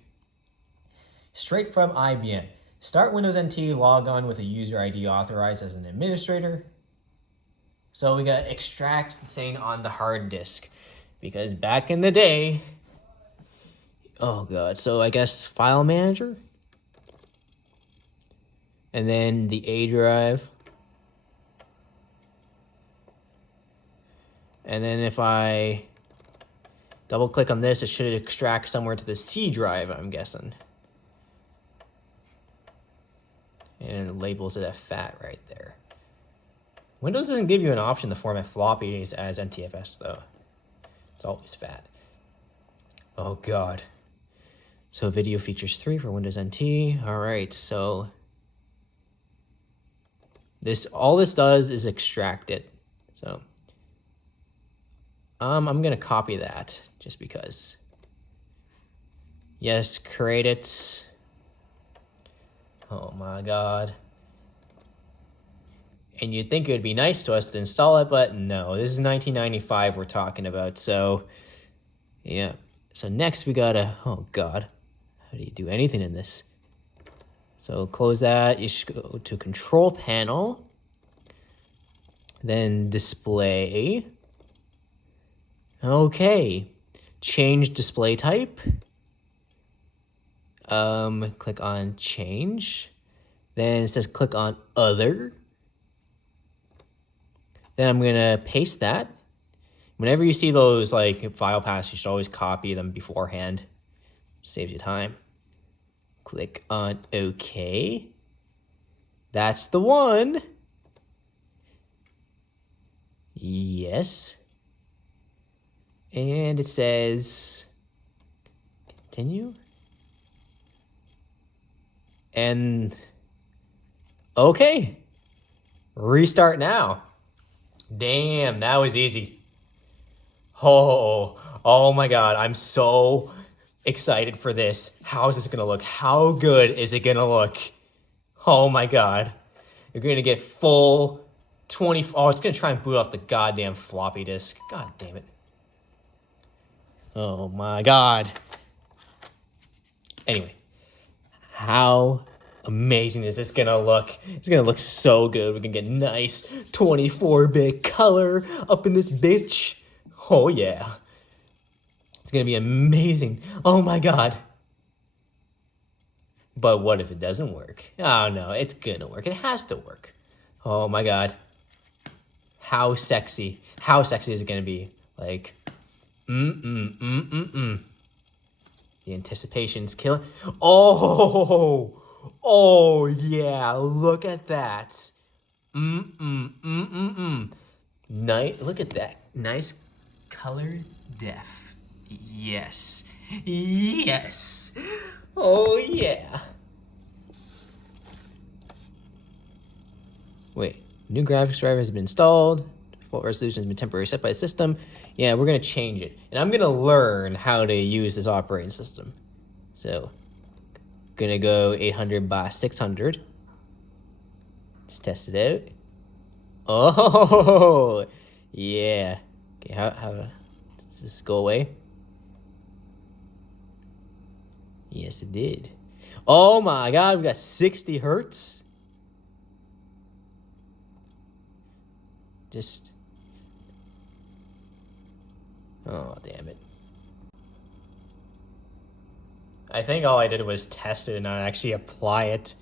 Straight from IBM. Start Windows NT, log on with a user ID authorized as an administrator. So we gotta extract the thing on the hard disk because back in the day, oh god, so I guess file manager and then the A drive. And then if I double click on this, it should extract somewhere to the C drive, I'm guessing. And it labels it as FAT right there. Windows doesn't give you an option to format floppies as NTFS though. It's always FAT. Oh god. So video features 3 for Windows NT. All right, so all this does is extract it. So I'm gonna copy that just because. Yes, create it. Oh my god. And you'd think it would be nice to us to install it, but no, this is 1995 we're talking about, so yeah. So next we gotta, oh god, how do you do anything in this? So close that, you should go to control panel, then display. Okay, change display type. Click on change. Then it says click on other. Then I'm gonna paste that. Whenever you see those like file paths, you should always copy them beforehand. Saves you time. Click on OK. That's the one. Yes. And it says continue. And okay. Restart now. Damn, that was easy. Oh my god, I'm so excited for this. How is this gonna look? How good is it gonna look? Oh my god. You're gonna get full 20. Oh, it's gonna try and boot off the goddamn floppy disk. God damn it. Oh my god. Anyway, how amazing is this gonna look? It's gonna look so good. We can get nice 24-bit color up in this bitch. Oh yeah. It's gonna be amazing. Oh my god. But what if it doesn't work? Oh no, it's gonna work. It has to work. Oh my god. How sexy. How sexy is it gonna be? Like, The anticipation's killing. Oh yeah, look at that. Nice, look at that. Nice color def. Yes. Yes. Oh yeah. Wait, new graphics driver has been installed. Default resolution has been temporarily set by the system. Yeah, we're gonna change it. And I'm gonna learn how to use this operating system. So, gonna go 800 by 600. Let's test it out. Oh, yeah. Okay, how does this go away? Yes, it did. Oh my god, we got 60 hertz. Oh, damn it. I think all I did was test it and not actually apply it.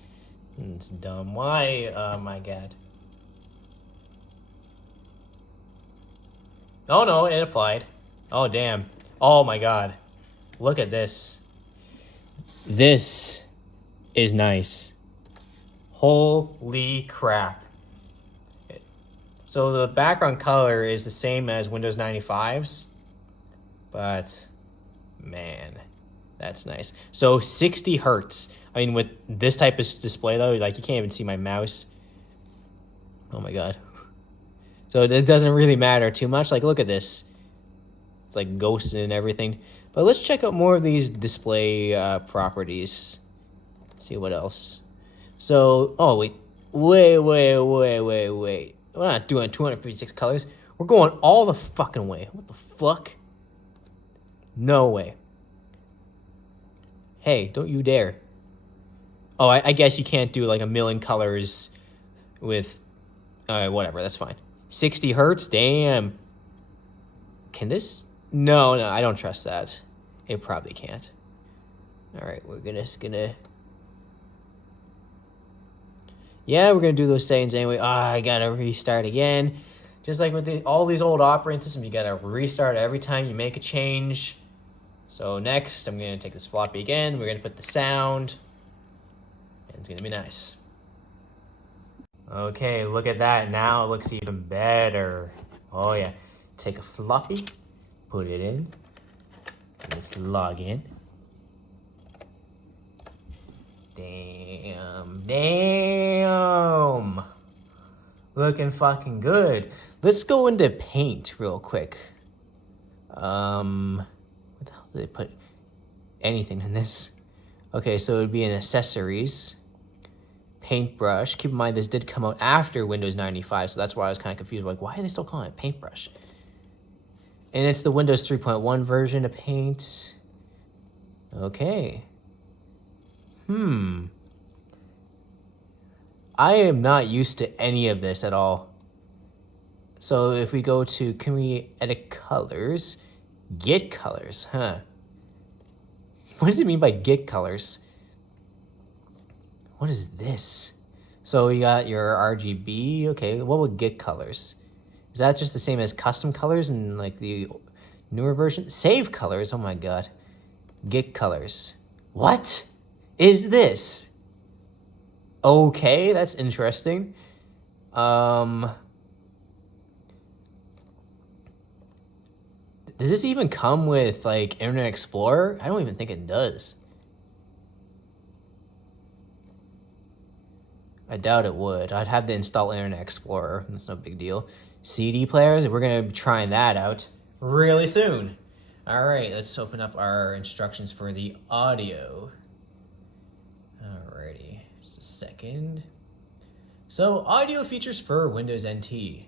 It's dumb. Why? Oh my god. Oh no, it applied. Oh damn. Oh my god. Look at this. This is nice. Holy crap. So the background color is the same as Windows 95's, but man, that's nice. So 60 hertz. I mean, with this type of display though, like you can't even see my mouse. Oh my god. So it doesn't really matter too much. Like, look at this. It's like ghosted and everything. But let's check out more of these display properties. See what else. So, oh wait. Wait. We're not doing 256 colors. We're going all the fucking way. What the fuck? No way. Hey, don't you dare. Oh, I guess you can't do like a million colors with... whatever, that's fine. 60 hertz? Damn. Can this... No, I don't trust that. It probably can't. Alright, we're just gonna... Yeah, we're gonna do those settings anyway. I gotta restart again. Just like with all these old operating systems, you gotta restart every time you make a change. So next, I'm gonna take this floppy again. We're gonna put the sound. And it's gonna be nice. Okay, look at that. Now it looks even better. Oh yeah. Take a floppy, put it in, and just log in. Damn. Looking fucking good. Let's go into Paint real quick. What the hell did they put? Anything in this? Okay, so it would be in Accessories. Paintbrush. Keep in mind this did come out after Windows 95, so that's why I was kind of confused. Like, why are they still calling it Paintbrush? And it's the Windows 3.1 version of Paint. Okay. I am not used to any of this at all. So if we go to, can we edit colors? Get colors, huh? What does it mean by get colors? What is this? So you got your RGB. Okay, what would get colors? Is that just the same as custom colors and like the newer version? Save colors, oh my god. Get colors. What is this? Okay, that's interesting. Does this even come with like Internet Explorer? I don't even think it does. I doubt it would. I'd have to install Internet Explorer. That's no big deal. CD players, we're gonna be trying that out really soon. All right, let's open up our instructions for the audio. Alrighty, just a second. So, audio features for Windows NT.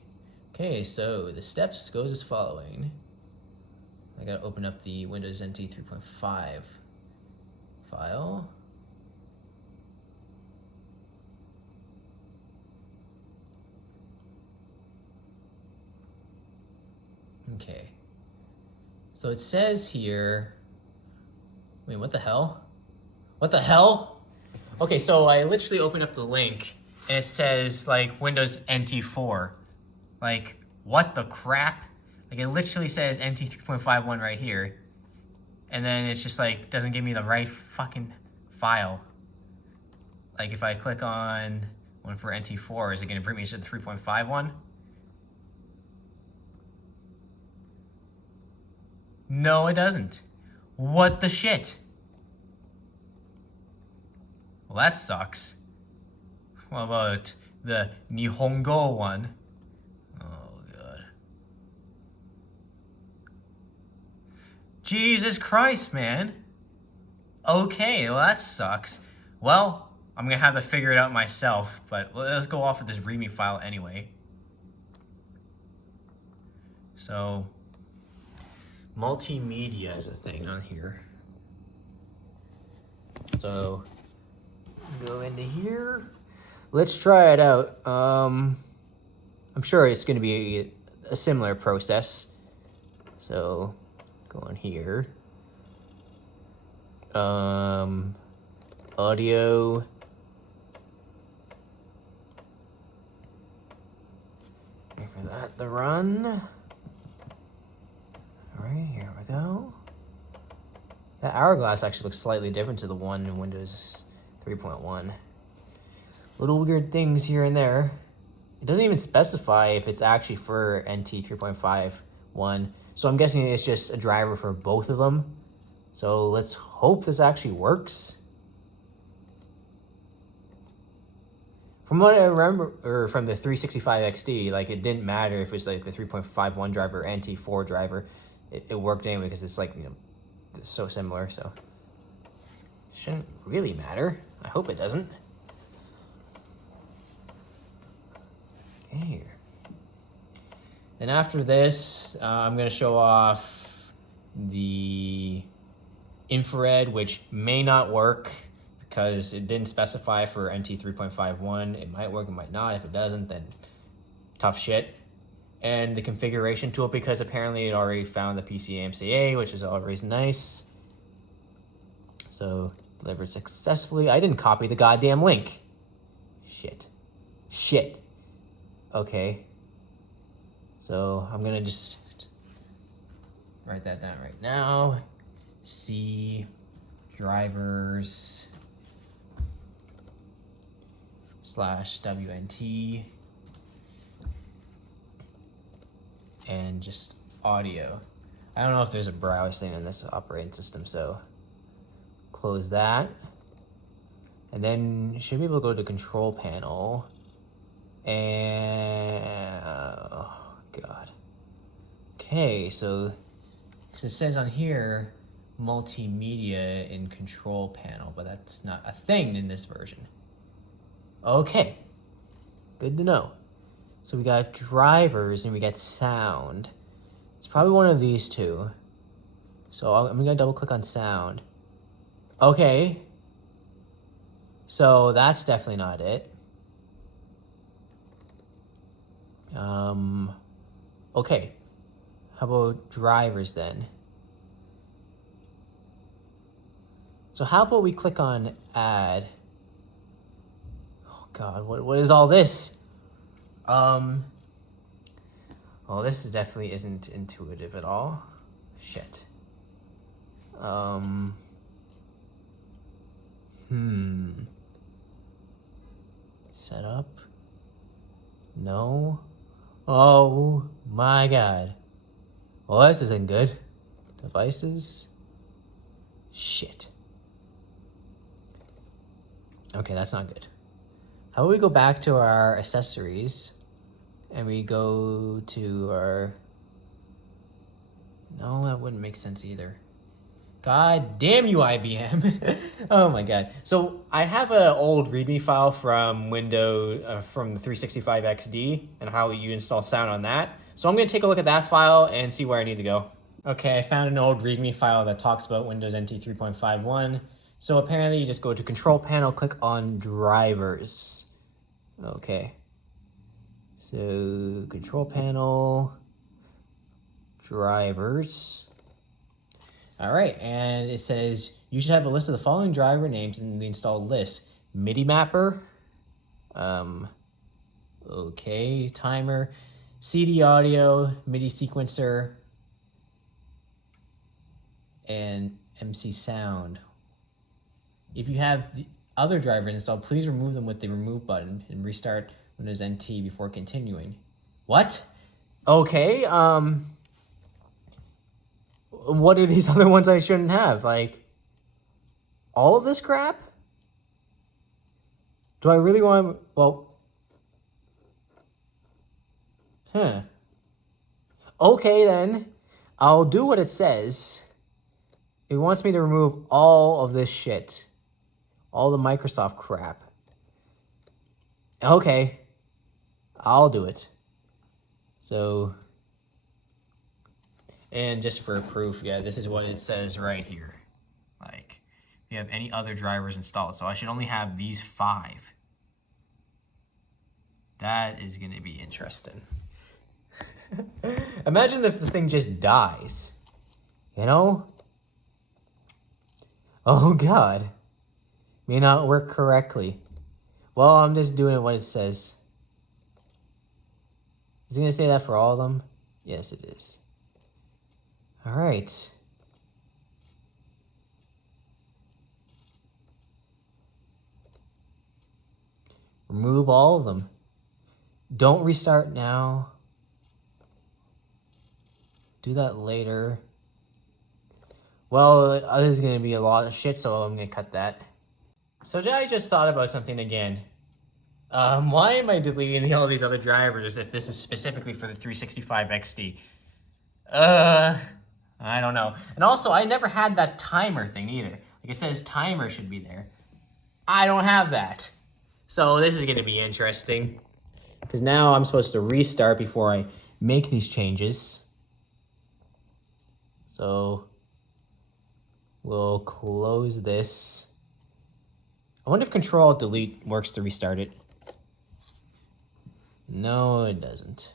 Okay, so the steps goes as following. I gotta open up the Windows NT 3.5 file. Okay. So it says here, wait, what the hell? What the hell? Okay, so I literally opened up the link and it says like Windows NT4. Like, what the crap? Like it literally says NT 3.51 right here. And then it's just like, doesn't give me the right fucking file. Like if I click on one for NT4, is it gonna bring me to the 3.51? No, it doesn't. What the shit? Well, that sucks. What about the Nihongo one? Oh, God. Jesus Christ, man. Okay, well, that sucks. Well, I'm gonna have to figure it out myself, but let's go off of this README file anyway. So, multimedia is a thing on here. So, go into here. Let's try it out. I'm sure it's going to be a similar process. So, go on here. Audio. Wait for that to run. All right, here we go. That hourglass actually looks slightly different to the one in Windows 3.1. Little weird things here and there. It doesn't even specify if it's actually for NT 3.51. So I'm guessing it's just a driver for both of them. So let's hope this actually works. From what I remember, or from the 365 XD, like it didn't matter if it was like the 3.51 driver or NT4 driver. It worked anyway because it's like, you know, it's so similar. So shouldn't really matter. I hope it doesn't. Okay, here. And after this, I'm going to show off the infrared, which may not work because it didn't specify for NT 3.51. It might work, it might not. If it doesn't, then tough shit. And the configuration tool, because apparently it already found the PCMCA, which is always nice. So delivered successfully. I didn't copy the goddamn link. Shit. Okay. So I'm gonna just write that down right now. C drivers /WNT and just audio. I don't know if there's a browse thing in this operating system, so close that. And then you should be able to go to control panel. And oh god. Okay, so because it says on here multimedia in control panel, but that's not a thing in this version. Okay, good to know. So we got drivers and we got sound. It's probably one of these two. So I'm gonna double click on sound. Okay. So that's definitely not it. Okay. How about drivers then? So how about we click on add? Oh god, what is all this? Well, this definitely isn't intuitive at all. Shit. Setup? No. Oh my god. Well, this isn't good. Devices? Shit. Okay, that's not good. How about we go back to our accessories and we go to our... No, that wouldn't make sense either. God damn you, IBM. Oh my god. So I have an old README file from Windows, from the 365 XD and how you install sound on that. So I'm gonna take a look at that file and see where I need to go. Okay, I found an old README file that talks about Windows NT 3.51. So apparently you just go to control panel, click on drivers. Okay. So control panel, drivers. All right, and it says you should have a list of the following driver names in the installed list. MIDI mapper, okay, timer, CD audio, MIDI sequencer, and MC sound. If you have the other drivers installed, please remove them with the remove button and restart Windows NT before continuing. What? Okay, what are these other ones I shouldn't have? Like, all of this crap? Do I really want to, well, Okay then, I'll do what it says. It wants me to remove all of this shit. All the Microsoft crap. Okay, I'll do it. So, and just for proof, yeah, this is what it says right here. Like, if you have any other drivers installed, so I should only have these 5. That is gonna be interesting. Imagine if the thing just dies, you know? Oh God. May not work correctly. Well, I'm just doing what it says. Is it gonna say that for all of them? Yes, it is. All right. Remove all of them. Don't restart now. Do that later. Well, this is gonna be a lot of shit, so I'm gonna cut that. So I just thought about something again. Why am I deleting all these other drivers if this is specifically for the 365 XD? I don't know. And also, I never had that timer thing either. Like it says timer should be there. I don't have that. So this is gonna be interesting. Because now I'm supposed to restart before I make these changes. So we'll close this. I wonder if Control-Delete works to restart it. No, it doesn't.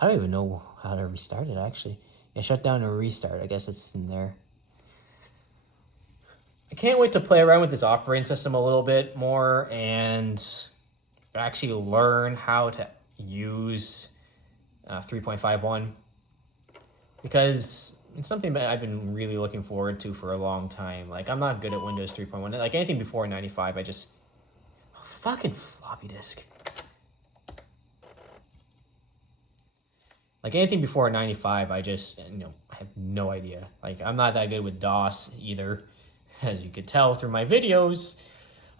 I don't even know how to restart it, actually. Yeah, shut down and restart. I guess it's in there. I can't wait to play around with this operating system a little bit more and actually learn how to use 3.51 because it's something that I've been really looking forward to for a long time. Like, I'm not good at Windows 3.1. Like, anything before 95, I just... Oh, fucking floppy disk. Like, anything before 95, I just, I have no idea. Like, I'm not that good with DOS either, as you could tell through my videos.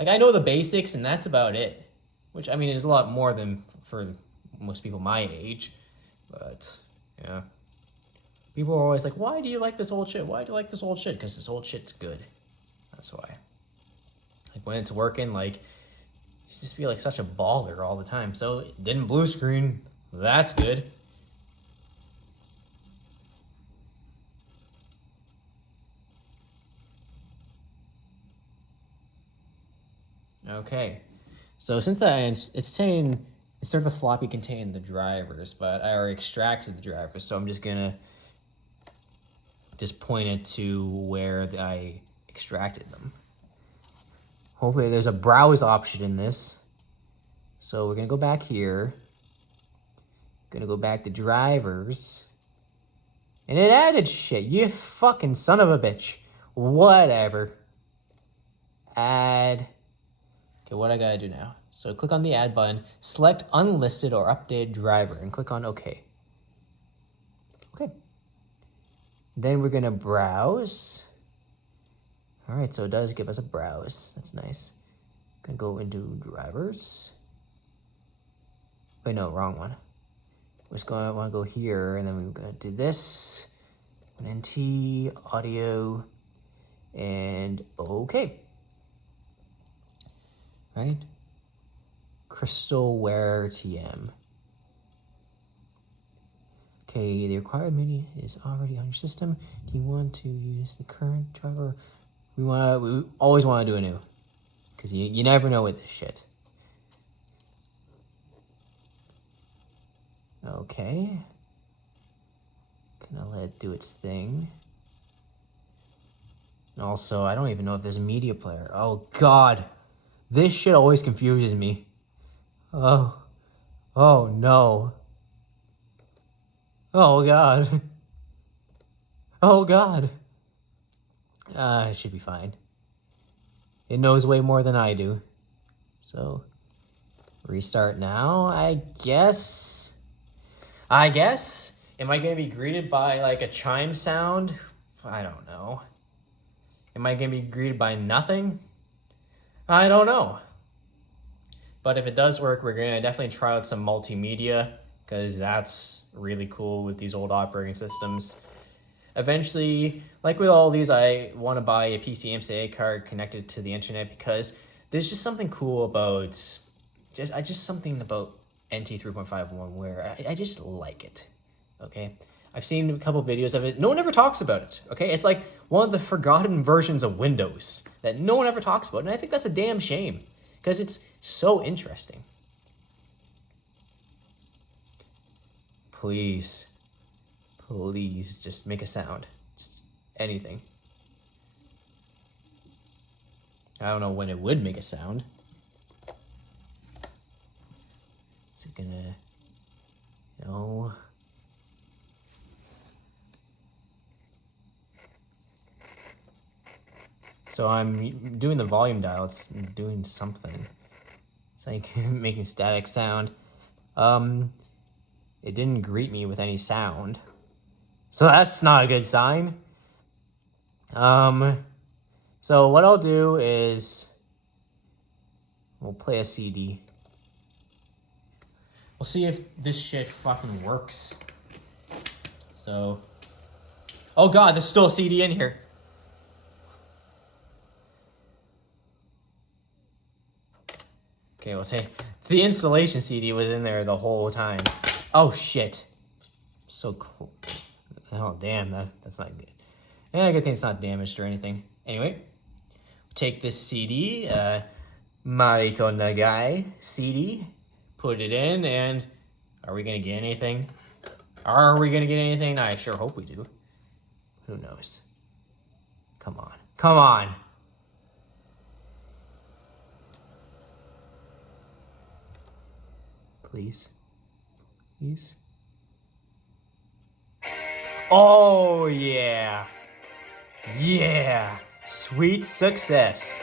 Like, I know the basics, and that's about it. Which, I mean, is a lot more than for most people my age. But, yeah. People are always like, why do you like this old shit? Why do you like this old shit? Because this old shit's good. That's why. Like, when it's working, like, you just feel like such a baller all the time. So, it didn't blue screen. That's good. Okay. So, since it's saying insert the floppy contain the drivers, but I already extracted the drivers, so I'm just gonna just point it to where I extracted them. Hopefully there's a browse option in this. So we're gonna go back here. Gonna go back to drivers. And it added shit, you fucking son of a bitch. Whatever. Add. Okay, what I gotta do now? So click on the add button, select unlisted or updated driver, and click on OK. Okay. Then we're gonna browse. All right, so it does give us a browse. That's nice. Gonna go into drivers. Wait, no, wrong one. We're just gonna wanna go here, and then we're gonna do this. NT, audio, and okay. Right? Crystalware TM. Okay, the required media is already on your system. Do you want to use the current driver? We always want to do a new, because you never know with this shit. Okay. Gonna let it do its thing. And also, I don't even know if there's a media player. Oh God, this shit always confuses me. Oh no. Oh God. Oh God. It should be fine. It knows way more than I do. So, restart now, I guess. Am I going to be greeted by like a chime sound? I don't know. Am I going to be greeted by nothing? I don't know. But if it does work, we're going to definitely try out some multimedia, because that's really cool with these old operating systems. Eventually, like with all these, I want to buy a PCMCIA card connected to the internet, because there's just something cool about something about NT 3.51 where I just like it. Okay, I've seen a couple videos of it. No one ever talks about it. Okay, it's like one of the forgotten versions of Windows that no one ever talks about, and I think that's a damn shame, because it's so interesting. Please just make a sound. Just anything. I don't know when it would make a sound. Is it gonna, no. So I'm doing the volume dial, it's doing something. It's like making static sound. It didn't greet me with any sound. So that's not a good sign. So what I'll do is we'll play a CD. We'll see if this shit fucking works. So, oh God, there's still a CD in here. Okay, we'll take, the installation CD was in there the whole time. Oh shit. So cool. Oh damn, that's not good. Yeah, good thing it's not damaged or anything. Anyway, take this CD, Mariko Nagai CD, put it in, and are we gonna get anything? Are we gonna get anything? I sure hope we do. Who knows? Come on. Come on! Please. Please. Oh, yeah. Yeah. Sweet success.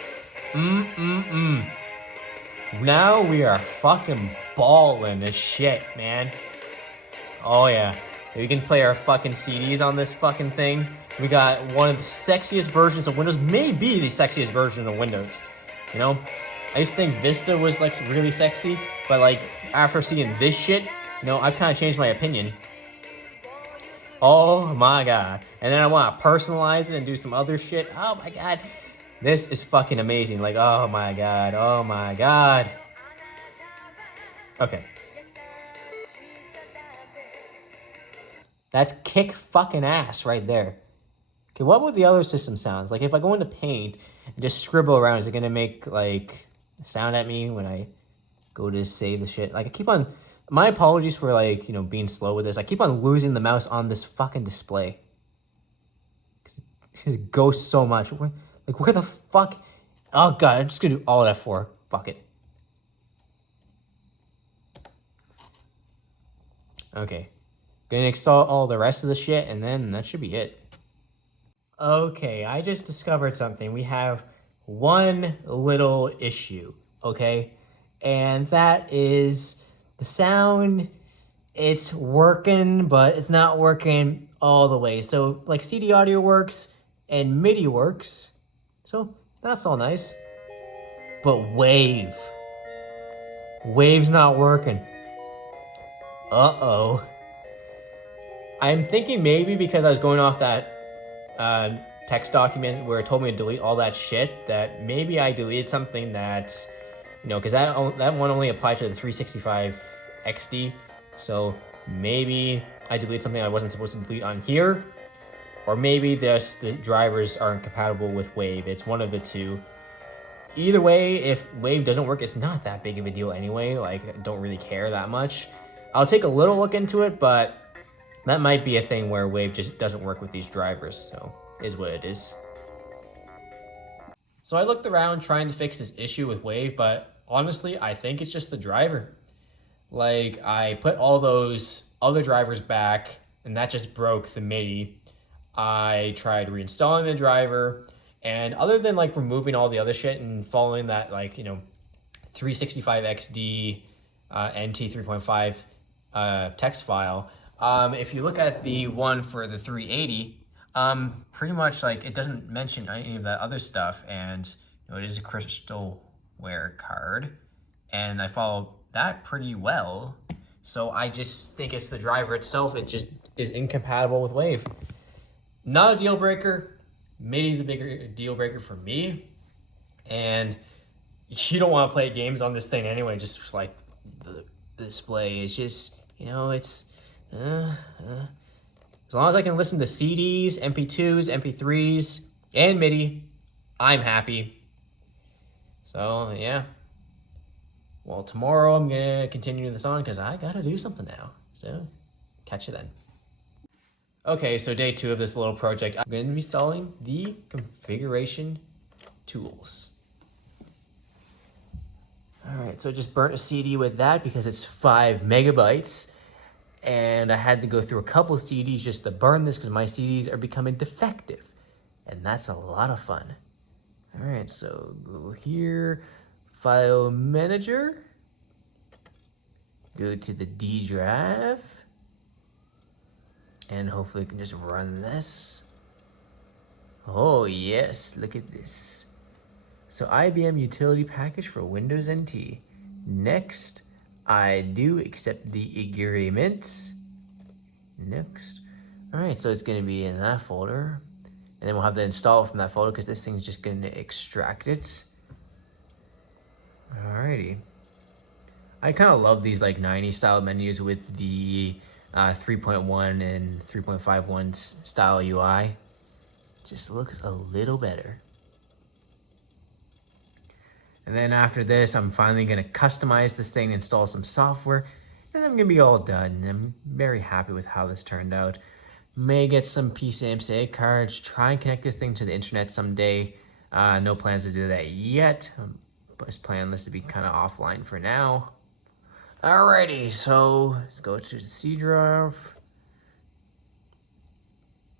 Now we are fucking balling this shit, man. Oh, yeah. We can play our fucking CDs on this fucking thing. We got one of the sexiest versions of Windows, maybe the sexiest version of Windows. You know? I used to think Vista was like really sexy, but like after seeing this shit, you know, I've kind of changed my opinion. Oh my God. And then I want to personalize it and do some other shit. Oh my God. This is fucking amazing. Like, oh my God. Oh my God. Okay. That's kick fucking ass right there. Okay, what would the other system sounds? Like if I go into Paint and just scribble around, is it gonna make like sound at me when I go to save the shit? Like I keep on, my apologies for like, you know, being slow with this. I keep on losing the mouse on this fucking display. Because it goes so much. Where the fuck? Oh God, I'm just gonna do all F4. Fuck it. Okay. Gonna install all the rest of the shit and then that should be it. Okay, I just discovered something. We have one little issue, okay? And that is the sound, it's working, but it's not working all the way. So like CD audio works and MIDI works. So that's all nice. But Wave's not working. Uh-oh. I'm thinking maybe because I was going off that text document where it told me to delete all that shit, that maybe I deleted something that, you know, because that one only applied to the 365 XD, so maybe I deleted something I wasn't supposed to delete on here, or maybe just the drivers aren't compatible with Wave. It's one of the two. Either way, if Wave doesn't work, it's not that big of a deal anyway. Like, I don't really care that much. I'll take a little look into it, but that might be a thing where Wave just doesn't work with these drivers, so is what it is. So I looked around trying to fix this issue with Wave, but honestly, I think it's just the driver. Like, I put all those other drivers back, and that just broke the MIDI. I tried reinstalling the driver, and other than like removing all the other shit and following that, like, you know, 365XD NT 3.5 text file, if you look at the one for the 380, pretty much like it doesn't mention any of that other stuff, and you know, it is a crystalware card, and I follow that pretty well. So I just think it's the driver itself. It just is incompatible with Wave. Not a deal breaker. MIDI's the bigger deal breaker for me, and you don't want to play games on this thing anyway. Just like the display is just, you know, it's as long as I can listen to CDs, MP2s, MP3s, and MIDI, I'm happy. So yeah. Well, tomorrow I'm gonna continue this on because I gotta do something now. So catch you then. Okay, so day 2 of this little project, I'm going to be installing the configuration tools. All right, so I just burnt a CD with that because it's 5 megabytes. And I had to go through a couple of CDs just to burn this because my CDs are becoming defective. And that's a lot of fun. All right, so go here, File Manager. Go to the D drive. And hopefully we can just run this. Oh yes, look at this. So IBM utility package for Windows NT. Next, I do accept the agreement. Next. All right, so it's gonna be in that folder. And then we'll have to install it from that folder because this thing's just gonna extract it. Alrighty. I kind of love these like 90s style menus with the 3.1 and 3.51 style UI. Just looks a little better. And then after this, I'm finally gonna customize this thing, install some software, and I'm gonna be all done. I'm very happy with how this turned out. May get some PCMCA cards, try and connect this thing to the internet someday. No plans to do that yet. Just plan this to be kind of offline for now. Alrighty, so let's go to the C drive.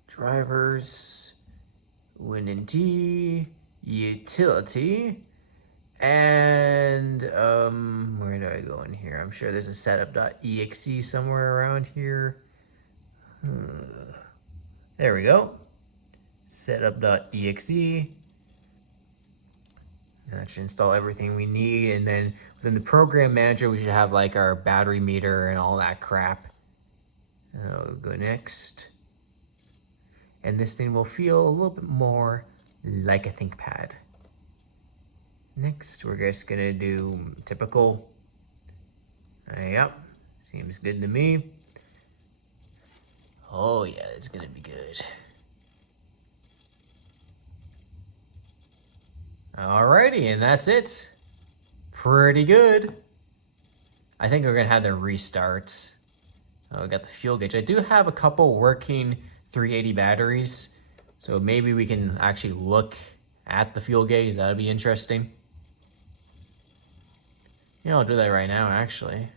Drivers, WinNT, utility, and where do I go in here? I'm sure there's a setup.exe somewhere around here. There we go. Setup.exe. And that should install everything we need. And then within the program manager, we should have like our battery meter and all that crap. We'll go next. And this thing will feel a little bit more like a ThinkPad. Next, we're just gonna do typical. Yep, seems good to me. Oh yeah, it's gonna be good. Alrighty, and that's it. Pretty good. I think we're gonna have the restart. Oh, we got the fuel gauge. I do have a couple working 380 batteries, so maybe we can actually look at the fuel gauge. That would be interesting. Yeah, I'll do that right now, actually.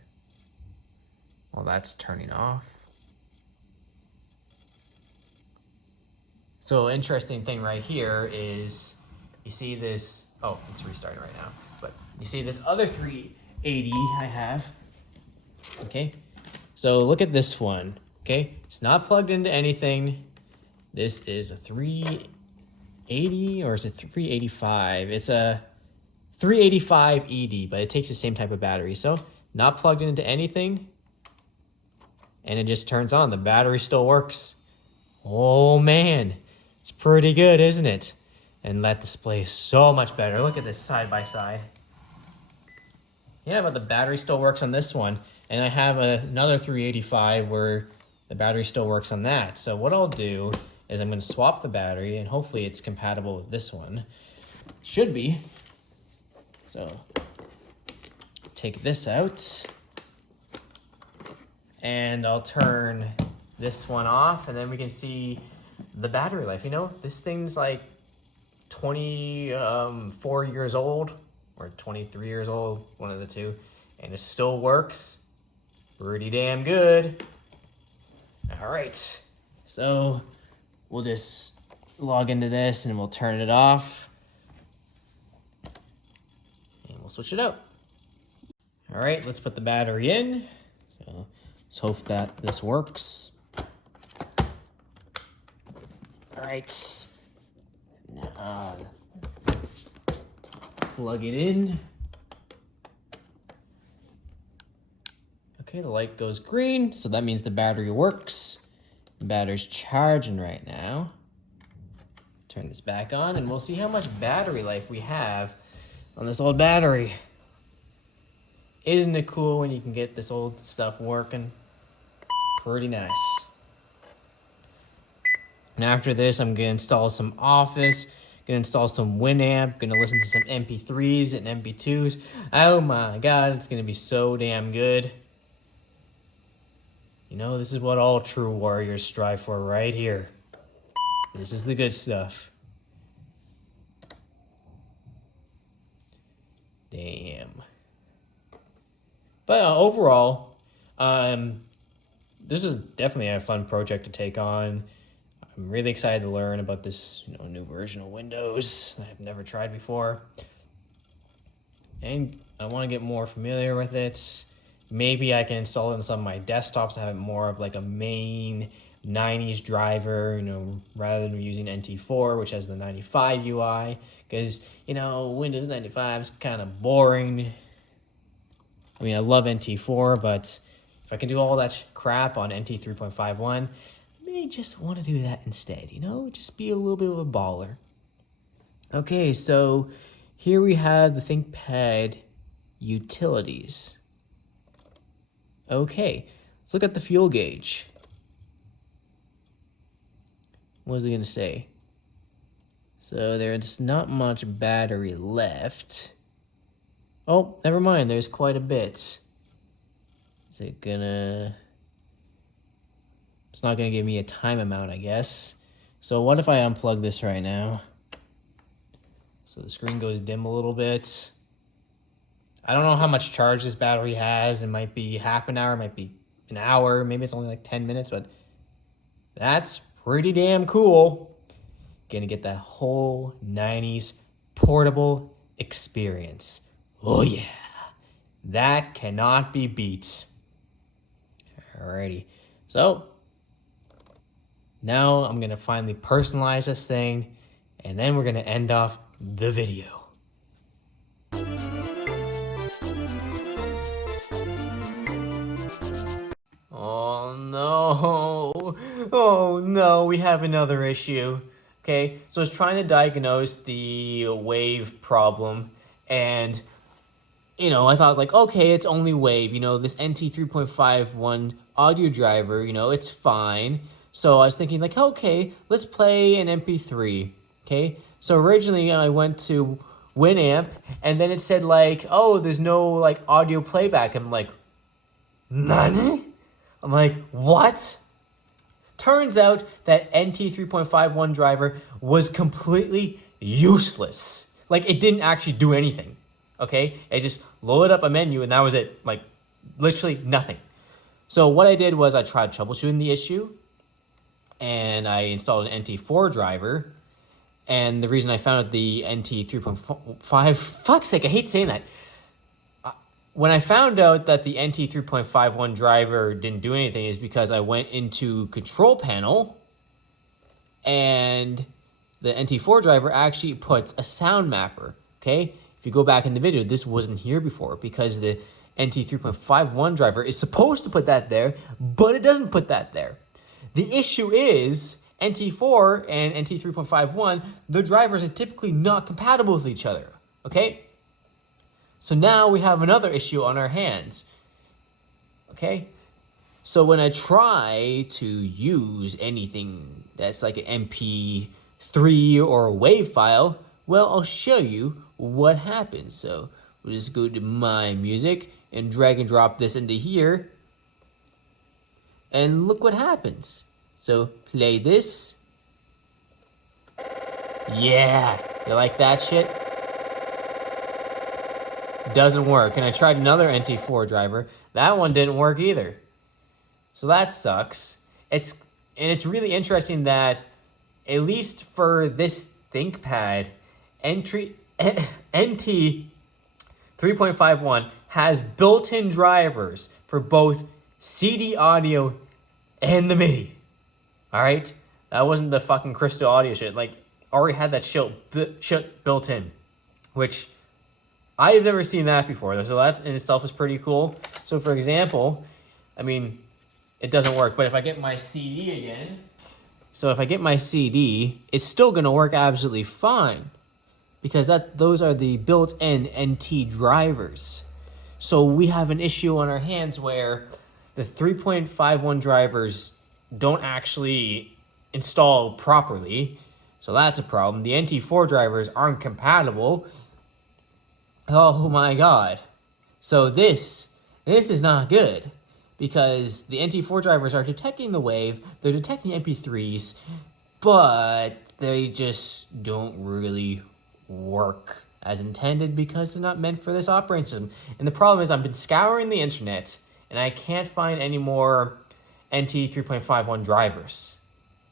Well, that's turning off. So interesting thing right here is you see this, oh, it's restarting right now, but you see this other 380 I have, okay? So look at this one, okay? It's not plugged into anything. This is a 380 or is it 385? It's a 385 ED, but it takes the same type of battery. So not plugged into anything, and it just turns on. The battery still works. Oh man, it's pretty good, isn't it? And that display is so much better. Look at this side by side. Yeah, but the battery still works on this one. And I have another 385 where the battery still works on that. So what I'll do is I'm gonna swap the battery and hopefully it's compatible with this one. Should be. So take this out and I'll turn this one off and then we can see the battery life. You know, this thing's like 24 years old or 23 years old, one of the two, and it still works pretty damn good. All right, so we'll just log into this and we'll turn it off and we'll switch it out. All right, let's put the battery in. So let's hope that this works. All right, now plug it in. Okay, the light goes green, so that means the battery works. The battery's charging right now. Turn this back on and we'll see how much battery life we have on this old battery. Isn't it cool when you can get this old stuff working? Pretty nice. And after this, I'm gonna install some Office, gonna install some Winamp, gonna listen to some MP3s and MP2s. Oh my God, it's gonna be so damn good. You know, this is what all true warriors strive for right here. This is the good stuff. Damn. But overall, this is definitely a fun project to take on. I'm really excited to learn about this, new version of Windows that I've never tried before. And I want to get more familiar with it. Maybe I can install it on some of my desktops to have it more of like a main 90s driver, rather than using NT4, which has the 95 UI. Because, Windows 95 is kind of boring. I mean, I love NT4, but if I can do all that crap on NT 3.51, I may just want to do that instead, just be a little bit of a baller. Okay, so here we have the ThinkPad utilities. Okay, let's look at the fuel gauge. What is it going to say? So there's not much battery left. Oh, never mind, there's quite a bit. Is it gonna... It's not gonna give me a time amount, I guess. So what if I unplug this right now? So the screen goes dim a little bit. I don't know how much charge this battery has. It might be half an hour, it might be an hour, maybe it's only like 10 minutes, but that's pretty damn cool. Gonna get that whole 90s portable experience. Oh yeah, that cannot be beat. Alrighty, so now I'm gonna finally personalize this thing, and then we're gonna end off the video. Oh no, we have another issue. Okay, so I was trying to diagnose the wave problem, and I thought like, okay, it's only wave, this NT 3.51 audio driver, it's fine. So I was thinking like, okay, let's play an MP3, okay? So originally I went to Winamp, and then it said like, oh, there's no like audio playback. I'm like, nani? I'm like, what? Turns out that NT 3.51 driver was completely useless. Like, it didn't actually do anything, okay? It just loaded up a menu, and that was it. Like, literally nothing. So what I did was I tried troubleshooting the issue, and I installed an NT4 driver. And the reason I found out the NT 3.5, fuck's sake, I hate saying that. When I found out that the NT 3.51 driver didn't do anything is because I went into control panel, and the NT4 driver actually puts a sound mapper, okay? If you go back in the video, this wasn't here before because the NT 3.51 driver is supposed to put that there, but it doesn't put that there. The issue is NT4 and NT 3.51, the drivers are typically not compatible with each other, okay? So now we have another issue on our hands, okay? So when I try to use anything that's like an MP3 or a WAV file, well, I'll show you what happens. So we'll just go to My Music and drag and drop this into here. And look what happens. So play this. Yeah, you like that shit? Doesn't work. And I tried another NT4 driver. That one didn't work either. So that sucks. It's really interesting that, at least for this ThinkPad, NT 3.51 has built-in drivers for both CD audio and the MIDI. All right? That wasn't the fucking Crystal Audio shit. Like, already had that shit built in, which I've never seen that before. So that in itself is pretty cool. So for example, I mean, it doesn't work, but if I get my CD again, so if I get my CD, it's still gonna work absolutely fine because those are the built-in NT drivers. So we have an issue on our hands where the 3.51 drivers don't actually install properly. So that's a problem. The NT4 drivers aren't compatible. Oh my God. So this is not good because the NT4 drivers are detecting the wave, they're detecting MP3s, but they just don't really work as intended because they're not meant for this operating system. And the problem is I've been scouring the internet and I can't find any more NT 3.51 drivers.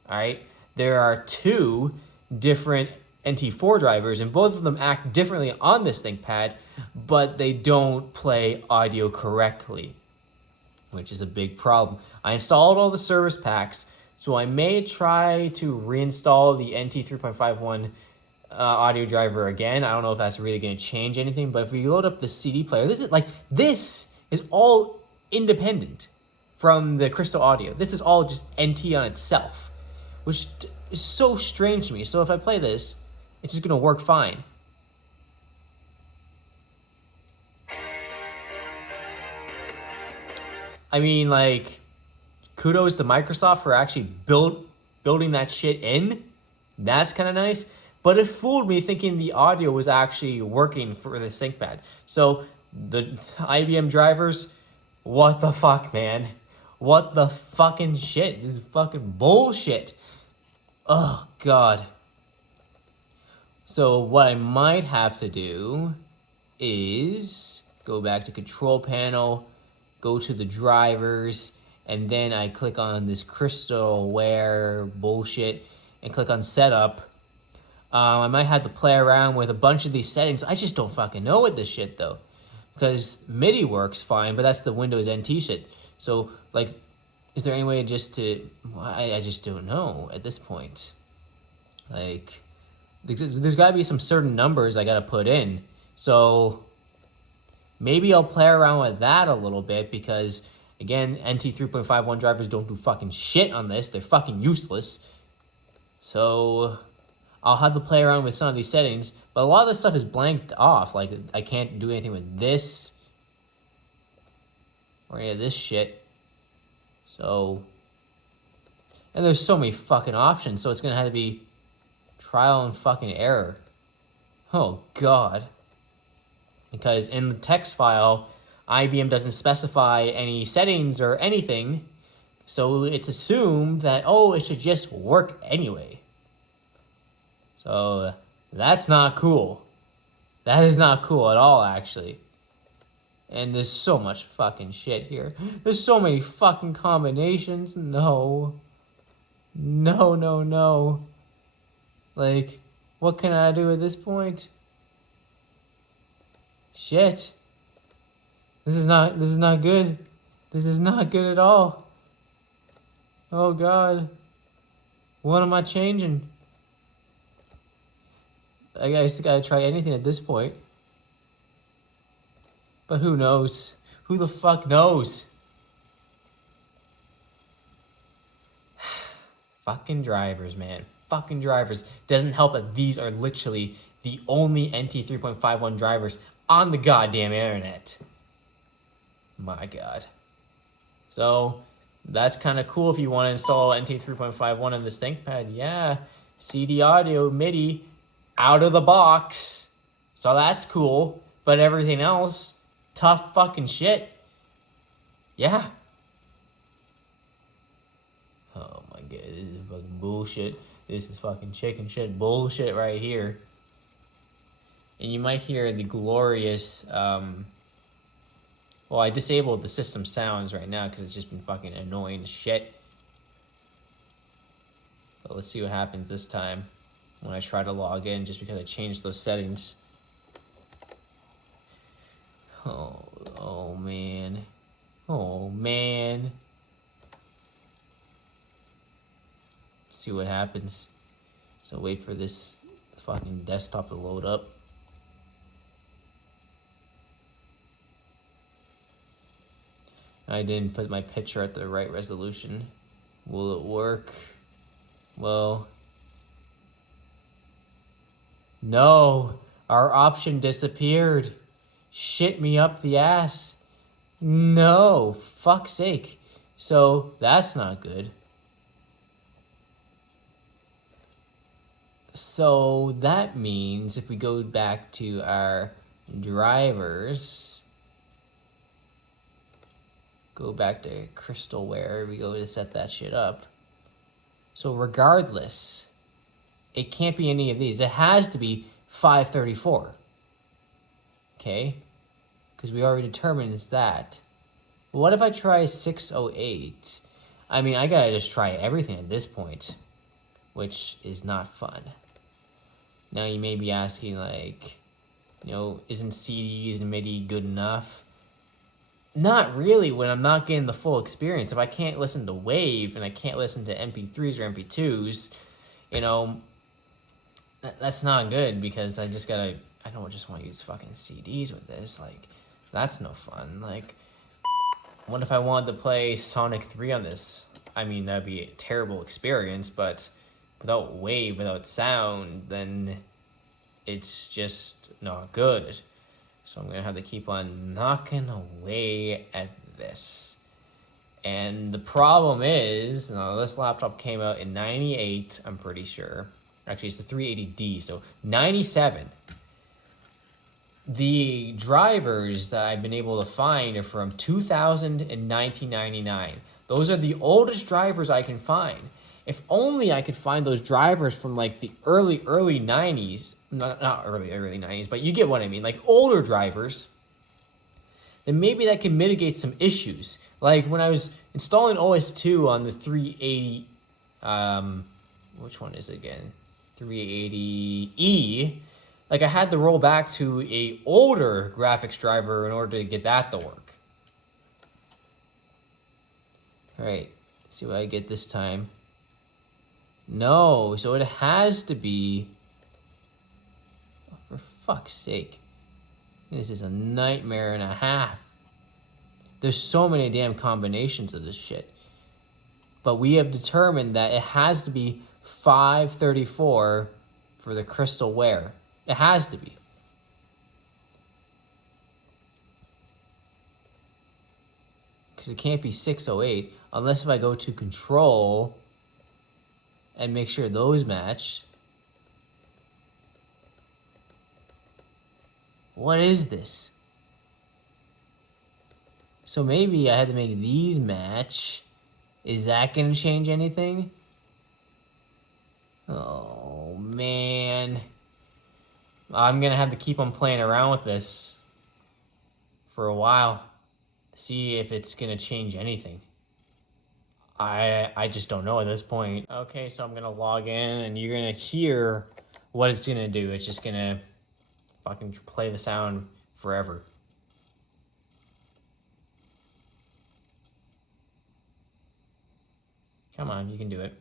All right, there are 2 different NT4 drivers, and both of them act differently on this ThinkPad, but they don't play audio correctly, which is a big problem. I installed all the service packs, so I may try to reinstall the NT 3.51 audio driver again. I don't know if that's really going to change anything, but if we load up the CD player, this is all independent from the Crystal Audio. This is all just NT on itself, which is so strange to me. So if I play this, it's just going to work fine. I mean, like, kudos to Microsoft for actually building that shit in. That's kind of nice. But it fooled me thinking the audio was actually working for the ThinkPad. So the IBM drivers, what the fuck, man? What the fucking shit? This is fucking bullshit. Oh, God. So what I might have to do is go back to control panel, go to the drivers, and then I click on this crystalware bullshit and click on setup. I might have to play around with a bunch of these settings. I just don't fucking know with this shit though, because MIDI works fine, but that's the Windows NT shit. So like, is there any way just to? I just don't know at this point. Like, there's got to be some certain numbers I got to put in. So maybe I'll play around with that a little bit because, again, NT 3.51 drivers don't do fucking shit on this. They're fucking useless. So I'll have to play around with some of these settings. But a lot of this stuff is blanked off. Like, I can't do anything with this or any of this shit. So, and there's so many fucking options. So it's going to have to be trial and fucking error. Oh, God. Because in the text file, IBM doesn't specify any settings or anything, so it's assumed that, oh, it should just work anyway. So that's not cool. That is not cool at all, actually. And there's so much fucking shit here. There's so many fucking combinations. No. No, no, no. Like, what can I do at this point? Shit. This is not good. This is not good at all. Oh, God. What am I changing? I guess I gotta try anything at this point. But who knows? Who the fuck knows? Fucking drivers, man. Fucking drivers. Doesn't help that these are literally the only NT 3.51 drivers on the goddamn internet. My God. So that's kind of cool if you want to install NT 3.51 on this ThinkPad. Yeah, CD audio, MIDI, out of the box. So that's cool. But everything else, tough fucking shit. Yeah. Oh my God, this is fucking bullshit. This is fucking chicken shit bullshit right here. And you might hear the glorious, well, I disabled the system sounds right now because it's just been fucking annoying as shit. But let's see what happens this time when I try to log in, just because I changed those settings. Oh man. Oh man. See what happens. So wait for this fucking desktop to load up. I didn't put my picture at the right resolution. Will it work? Well, no, our option disappeared. Shit me up the ass. No, fuck's sake. So that's not good. So that means if we go back to our drivers, go back to crystalware. We go to set that shit up. So regardless, it can't be any of these. It has to be 534. Okay? Because we already determined it's that. But what if I try 608? I mean, I gotta just try everything at this point, which is not fun. Now you may be asking, like, you know, isn't CDs and MIDI good enough? Not really when I'm not getting the full experience. If I can't listen to WAV and I can't listen to MP3s or MP2s, you know, that's not good because I don't just want to use fucking CDs with this. Like, that's no fun. Like, what if I wanted to play Sonic 3 on this? I mean, that'd be a terrible experience, but without wave, without sound, then it's just not good. So I'm gonna have to keep on knocking away at this. And the problem is, this laptop came out in 98, I'm pretty sure. Actually, it's the 380D, so 97. The drivers that I've been able to find are from 2000 and 1999. Those are the oldest drivers I can find. If only I could find those drivers from like the early 90s, not early 90s, but you get what I mean, like older drivers, then maybe that can mitigate some issues. Like when I was installing OS2 on the 380, which one is it again? 380E. Like I had to roll back to a older graphics driver in order to get that to work. All right, see what I get this time. No, so it has to be, oh, for fuck's sake. This is a nightmare and a half. There's so many damn combinations of this shit. But we have determined that it has to be 534 for the crystalware. It has to be. Because it can't be 608 unless if I go to control and make sure those match. What is this? So maybe I had to make these match. Is that gonna change anything? Oh man. I'm gonna have to keep on playing around with this for a while. See if it's gonna change anything. I just don't know at this point. Okay, so I'm gonna log in and you're gonna hear what it's gonna do. It's just gonna fucking play the sound forever. Come on, you can do it.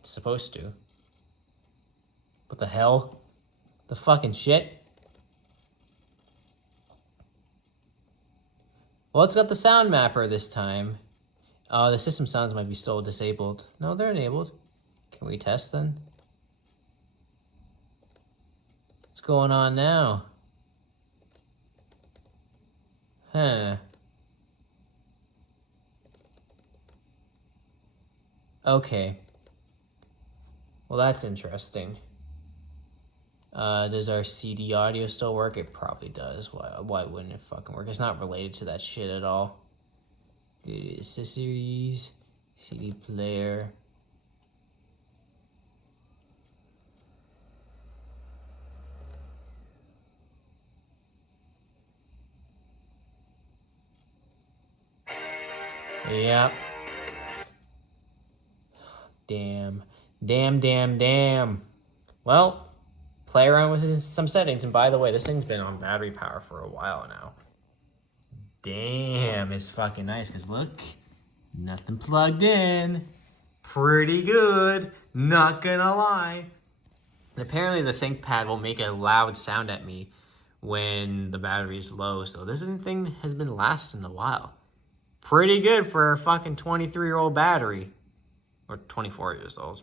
It's supposed to. What the hell? The fucking shit? Well, it's got the sound mapper this time. The system sounds might be still disabled. No, they're enabled. Can we test then? What's going on now? Huh. Okay. Well, that's interesting. Does our CD audio still work? It probably does. Why wouldn't it fucking work? It's not related to that shit at all. Accessories, CD player. Yep. Damn. Well, play around with some settings. And by the way, this thing's been on battery power for a while now. Damn, it's fucking nice because look, nothing plugged in. Pretty good, not gonna lie. And apparently the ThinkPad will make a loud sound at me when the battery is low. So this thing has been lasting a while. Pretty good for a fucking 23-year-old battery. Or 24 years old.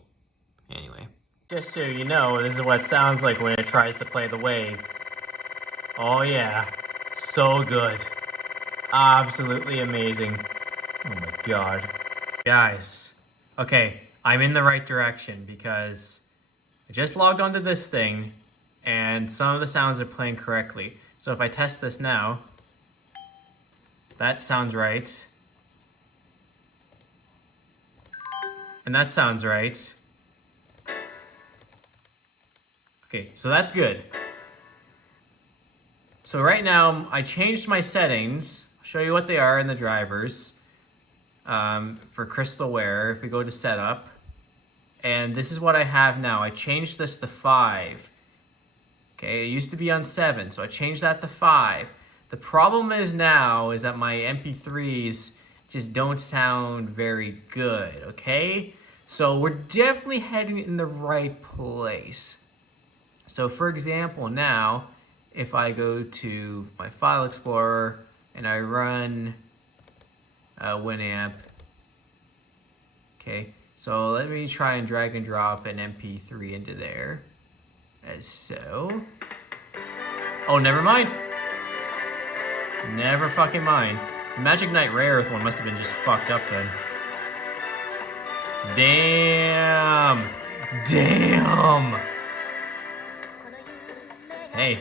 Anyway. Just so you know, this is what it sounds like when it tries to play the wave. Oh yeah. So good. Absolutely amazing. Oh my god. Guys. Okay, I'm in the right direction because I just logged onto this thing and some of the sounds are playing correctly. So if I test this now, that sounds right. And that sounds right. Okay, so that's good. So right now, I changed my settings. I'll show you what they are in the drivers for crystal wear. If we go to setup, and this is what I have now. I changed this to 5. Okay, it used to be on 7, so I changed that to 5. The problem is now is that my MP3s just don't sound very good, okay? So we're definitely heading in the right place. So for example, now, if I go to my File Explorer and I run Winamp, okay, so let me try and drag and drop an MP3 into there, as so. Oh, never mind. Never fucking mind. The Magic Knight Rare Earth one must have been just fucked up then. Damn! Damn! Hey.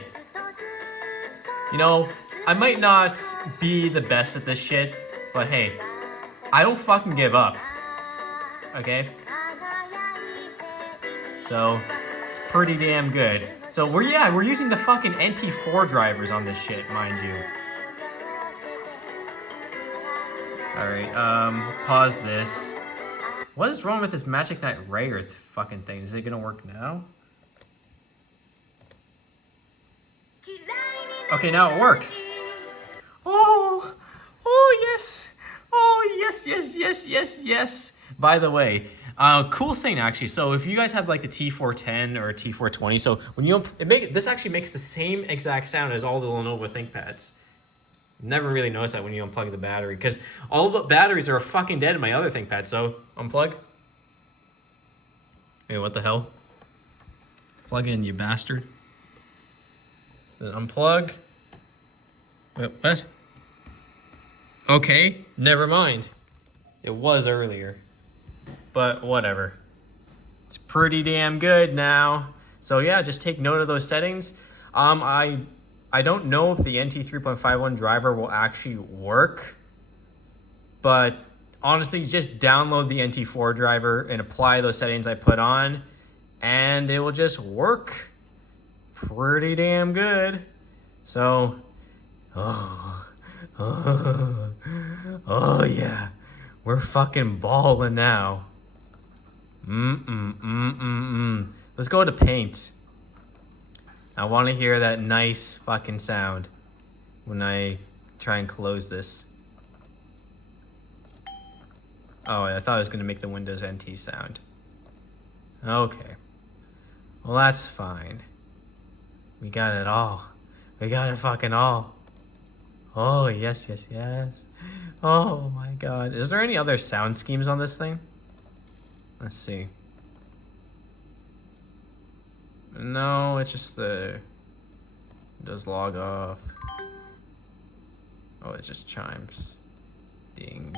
You know, I might not be the best at this shit, but hey, I don't fucking give up. Okay? So, it's pretty damn good. So we're using the fucking NT4 drivers on this shit, mind you. Alright, pause this. What is wrong with this Magic Knight Ray Earth fucking thing? Is it gonna work now? Okay, now it works. Oh, yes. Oh, yes. By the way, cool thing actually. So if you guys have like the T410 or T420, so when you this actually makes the same exact sound as all the Lenovo ThinkPads. Never really noticed that when you unplug the battery, because all the batteries are fucking dead in my other ThinkPad. So unplug. Hey, what the hell? Plug in, you bastard. Then unplug. Wait, what? Okay, never mind. It was earlier, but whatever. It's pretty damn good now. So yeah, just take note of those settings. I don't know if the NT 3.51 driver will actually work, but honestly, just download the NT4 driver and apply those settings I put on, and it will just work pretty damn good. So, oh yeah, we're fucking balling now. Let's go to Paint. I want to hear that nice fucking sound when I try and close this. Oh, I thought I was going to make the Windows NT sound. Okay. Well, that's fine. We got it all. We got it fucking all. Oh, yes. Oh my god. Is there any other sound schemes on this thing? Let's see. No, it's just the Windows log off. Oh, it just chimes. Ding.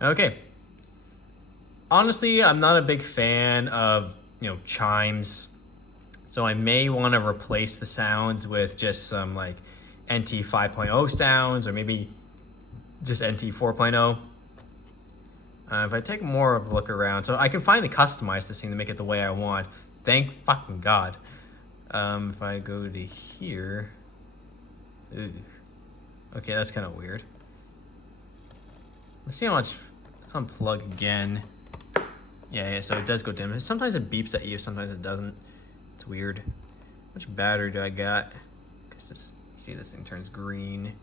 Okay. Honestly, I'm not a big fan of, chimes. So I may want to replace the sounds with just some like NT 5.0 sounds, or maybe just NT 4.0. If I take more of a look around, so I can finally customize this thing to make it the way I want. Thank fucking God. If I go to here, okay, that's kind of weird. Let's see how much. Unplug again. Yeah, so it does go dim. Sometimes it beeps at you, sometimes it doesn't. It's weird. How much battery do I got? Because this, you see, this thing turns green.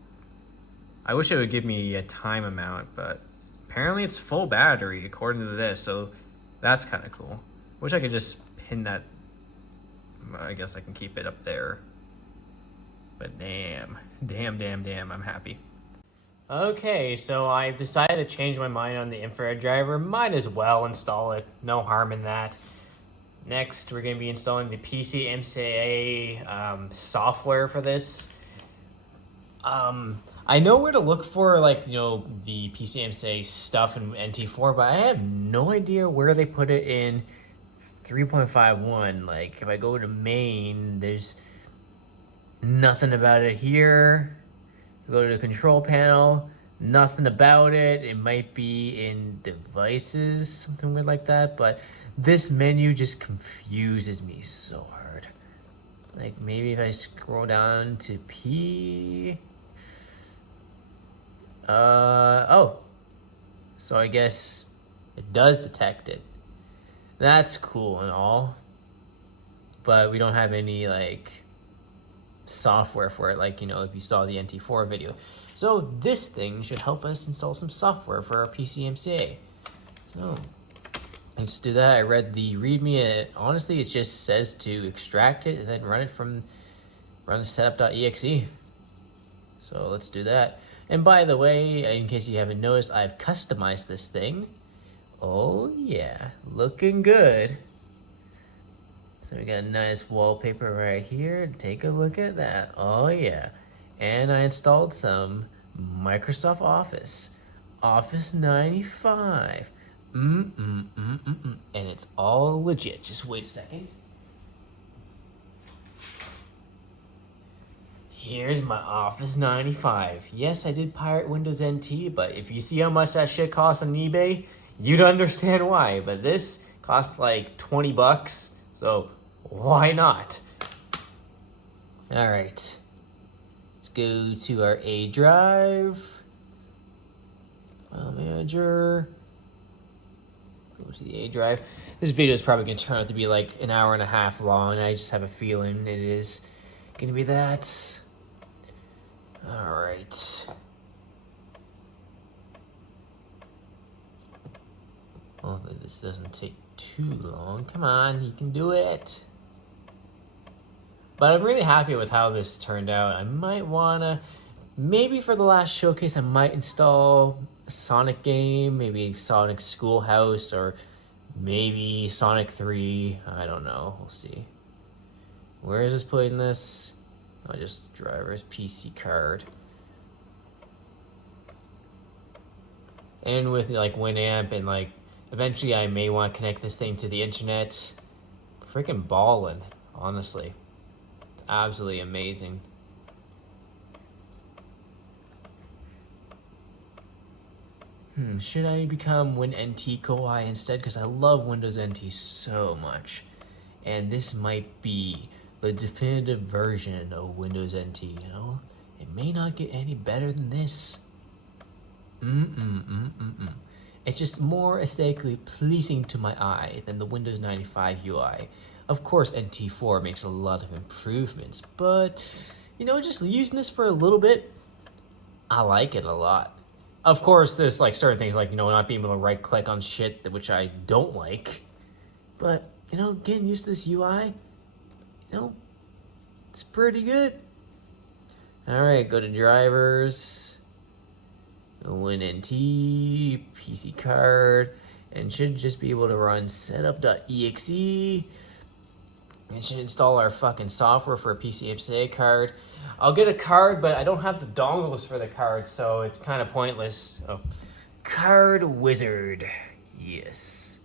I wish it would give me a time amount, but apparently it's full battery according to this, so that's kind of cool. Wish I could just pin that. I guess I can keep it up there. But damn, I'm happy. Okay, so I've decided to change my mind on the infrared driver. Might as well install it. No harm in that. Next, we're going to be installing the PCMCA software for this. I know where to look for, the PCMCA stuff in NT4, but I have no idea where they put it in 3.51. Like, if I go to main, there's nothing about it here. Go to the control panel, nothing about it. It might be in devices, something weird like that, but this menu just confuses me so hard. Like, maybe if I scroll down to P. Oh. So I guess it does detect it. That's cool and all, but we don't have any, like, software for it, like, if you saw the NT4 video. So this thing should help us install some software for our PCMCA. So let's do that. I read the README, and honestly, it just says to extract it and then run the setup.exe. So let's do that. And by the way, in case you haven't noticed, I've customized this thing. Oh yeah, looking good. So we got a nice wallpaper right here. Take a look at that. Oh yeah. And I installed some Microsoft Office. Office 95. And it's all legit. Just wait a second. Here's my Office 95. Yes, I did pirate Windows NT, but if you see how much that shit costs on eBay, you'd understand why. But this costs like 20 bucks, so why not? All right, let's go to our A drive. File manager. Go to the A drive. This video is probably gonna turn out to be like an hour and a half long. I just have a feeling it is gonna be that. All right. Hopefully this doesn't take too long. Come on, you can do it. But I'm really happy with how this turned out. I might wanna, maybe for the last showcase, I might install a Sonic game, maybe Sonic Schoolhouse, or maybe Sonic 3. I don't know, we'll see. Where is this putting this? Oh, just driver's PC card. And with like Winamp and like eventually I may want to connect this thing to the internet. Freaking ballin', honestly. It's absolutely amazing. Should I become WinNT Koi instead? Because I love Windows NT so much. And this might be the definitive version of Windows NT, you know? It may not get any better than this. It's just more aesthetically pleasing to my eye than the Windows 95 UI. Of course, NT4 makes a lot of improvements, but, just using this for a little bit, I like it a lot. Of course, there's like certain things like, not being able to right click on shit, which I don't like. But, getting used to this UI, it's pretty good. All right, go to drivers, WinNT, PC card, and should just be able to run setup.exe. And should install our fucking software for a PCMCA card. I'll get a card, but I don't have the dongles for the card, so it's kind of pointless. Oh. Card wizard. Yes.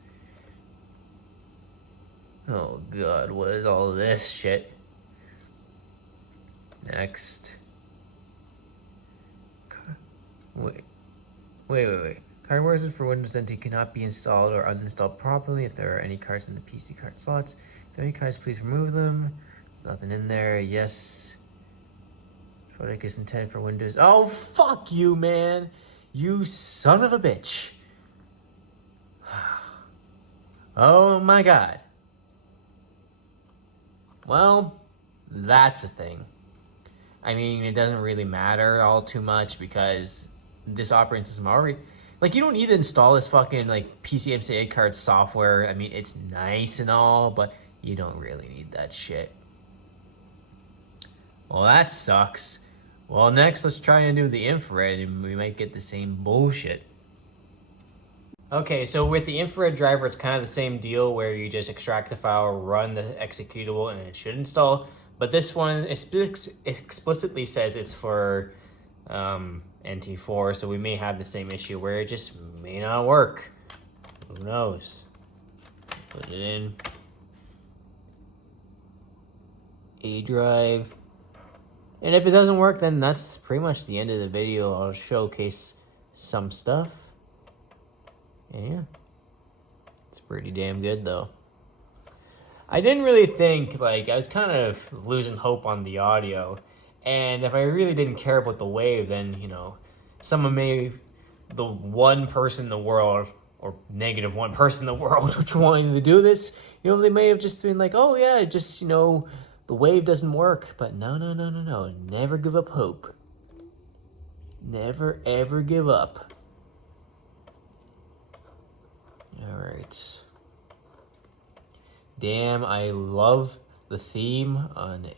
Oh god, what is all this shit? Next. Wait. Card wizard for Windows NT cannot be installed or uninstalled properly if there are any cards in the PC card slots. If there are any cards, please remove them. There's nothing in there. Yes. Product is intended for Windows. Oh, fuck you, man. You son of a bitch. Oh my god. Well, that's a thing. I mean, it doesn't really matter all too much because this operating system already, like, you don't need to install this fucking like PCMCA card software. I mean, it's nice and all, but you don't really need that shit. Well, that sucks. Well, next let's try and do the infrared and we might get the same bullshit. Okay, so with the infrared driver, it's kind of the same deal where you just extract the file, run the executable, and it should install. But this one explicitly says it's for NT4, so we may have the same issue where it just may not work. Who knows? Put it in. A drive. And if it doesn't work, then that's pretty much the end of the video. I'll showcase some stuff. And yeah, it's pretty damn good though. I didn't really think, like, I was kind of losing hope on the audio. And if I really didn't care about the wave, then, you know, someone may, the one person in the world, or negative one person in the world, which wanted to do this, you know, they may have just been like, oh yeah, just, you know, the wave doesn't work. But no. Never give up hope. Never, ever give up. All right. Damn, I love the theme on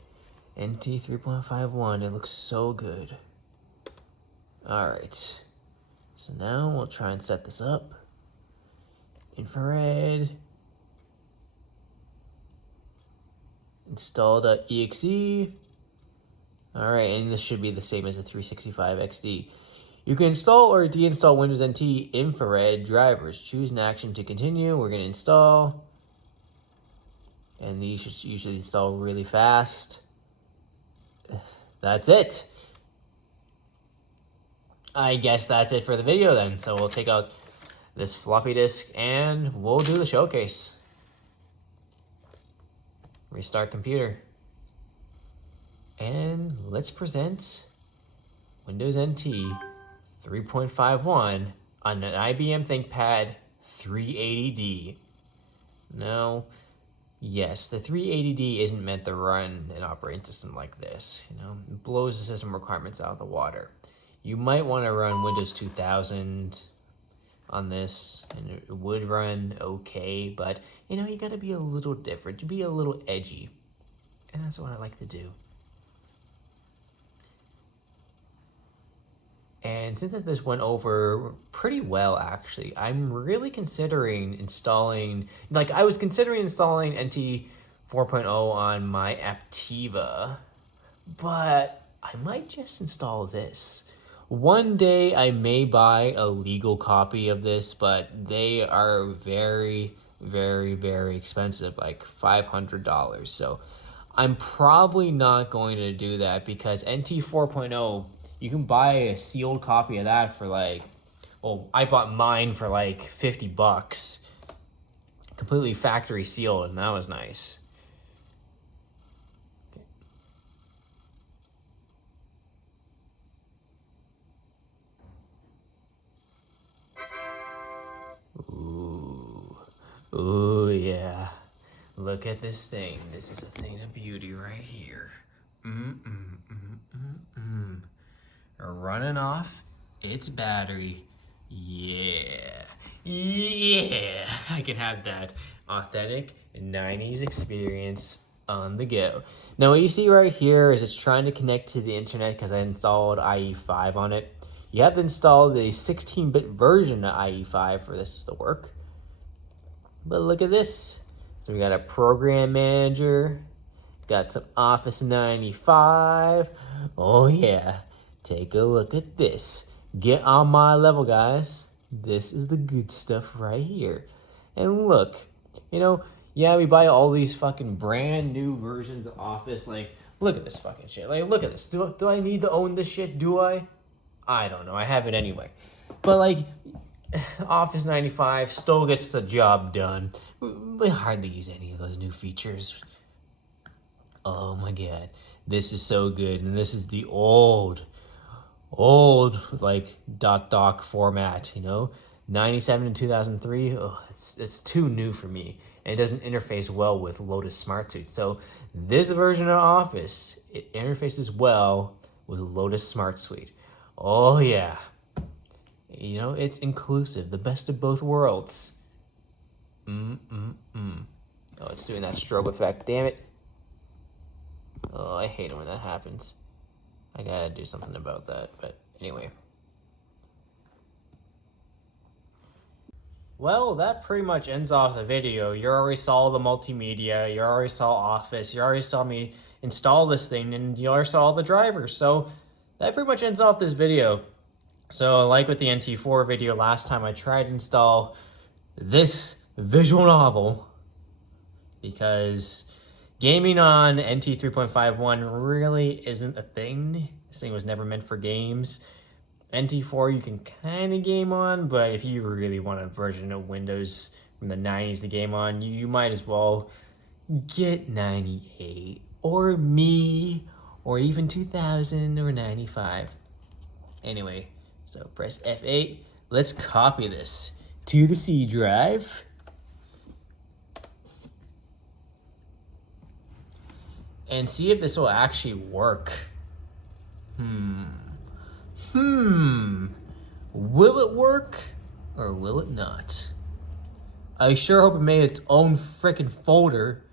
NT 3.51. It looks so good. All right. So now we'll try and set this up. Infrared. Install.exe. All right, and this should be the same as a 365 XD. You can install or deinstall Windows NT infrared drivers. Choose an action to continue. We're gonna install. And these should usually install really fast. That's it. I guess that's it for the video then. So we'll take out this floppy disk and we'll do the showcase. Restart computer. And let's present Windows NT 3.51 on an IBM ThinkPad 380D. Now, yes, the 380D isn't meant to run an operating system like this. You know, it blows the system requirements out of the water. You might want to run Windows 2000 on this, and it would run okay, but, you know, you gotta be a little different. You be a little edgy, and that's what I like to do. And since this went over pretty well, actually, I'm really considering installing, like, I was considering installing NT 4.0 on my Aptiva, but I might just install this. One day I may buy a legal copy of this, but they are very, very, very expensive, like $500. So I'm probably not going to do that because NT 4.0, you can buy a sealed copy of that for like, well, I bought mine for like 50 bucks, completely factory sealed, and that was nice. Ooh, yeah. Look at this thing. This is a thing of beauty right here. Running off its battery. Yeah. I can have that authentic 90s experience on the go. Now what you see right here is it's trying to connect to the internet because I installed IE5 on it. You have to install the 16-bit version of IE5 for this to work. But look at this. So we got a program manager, got some Office 95. Oh yeah, take a look at this. Get on my level, guys. This is the good stuff right here. And look, you know, yeah, we buy all these fucking brand new versions of Office. Like, look at this fucking shit. Like, look at this. Do I need to own this shit? Do I? I don't know. I have it anyway. But like, Office 95 still gets the job done. We hardly use any of those new features. Oh my god, this is so good. And this is the old like doc format, you know, 97 and 2003. Oh, it's too new for me, and it doesn't interface well with Lotus Smart Suite. So this version of Office, it interfaces well with Lotus Smart Suite. Oh yeah. You know, it's inclusive, the best of both worlds. Oh, it's doing that strobe effect, damn it. Oh, I hate it when that happens. I gotta do something about that, but anyway. Well, that pretty much ends off the video. You already saw the multimedia, you already saw Office, you already saw me install this thing, and you already saw all the drivers. So that pretty much ends off this video. So like with the NT4 video last time, I tried to install this visual novel because gaming on NT 3.51 really isn't a thing. This thing was never meant for games. NT4 you can kind of game on, but if you really want a version of Windows from the 90s to game on, you might as well get 98 or me or even 2000 or 95. Anyway, so press F8. Let's copy this to the C drive. And see if this will actually work. Will it work or will it not? I sure hope it made its own frickin' folder.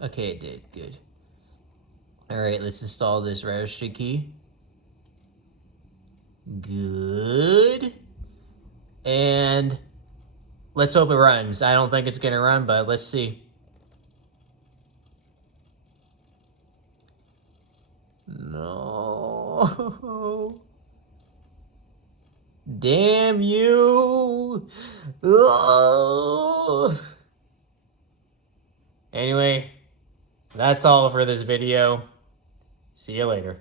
Okay, it did. Good. Alright, let's install this registry key. Good. And let's hope it runs. I don't think it's gonna run, but let's see. No. Damn you. Oh. Anyway, that's all for this video. See you later.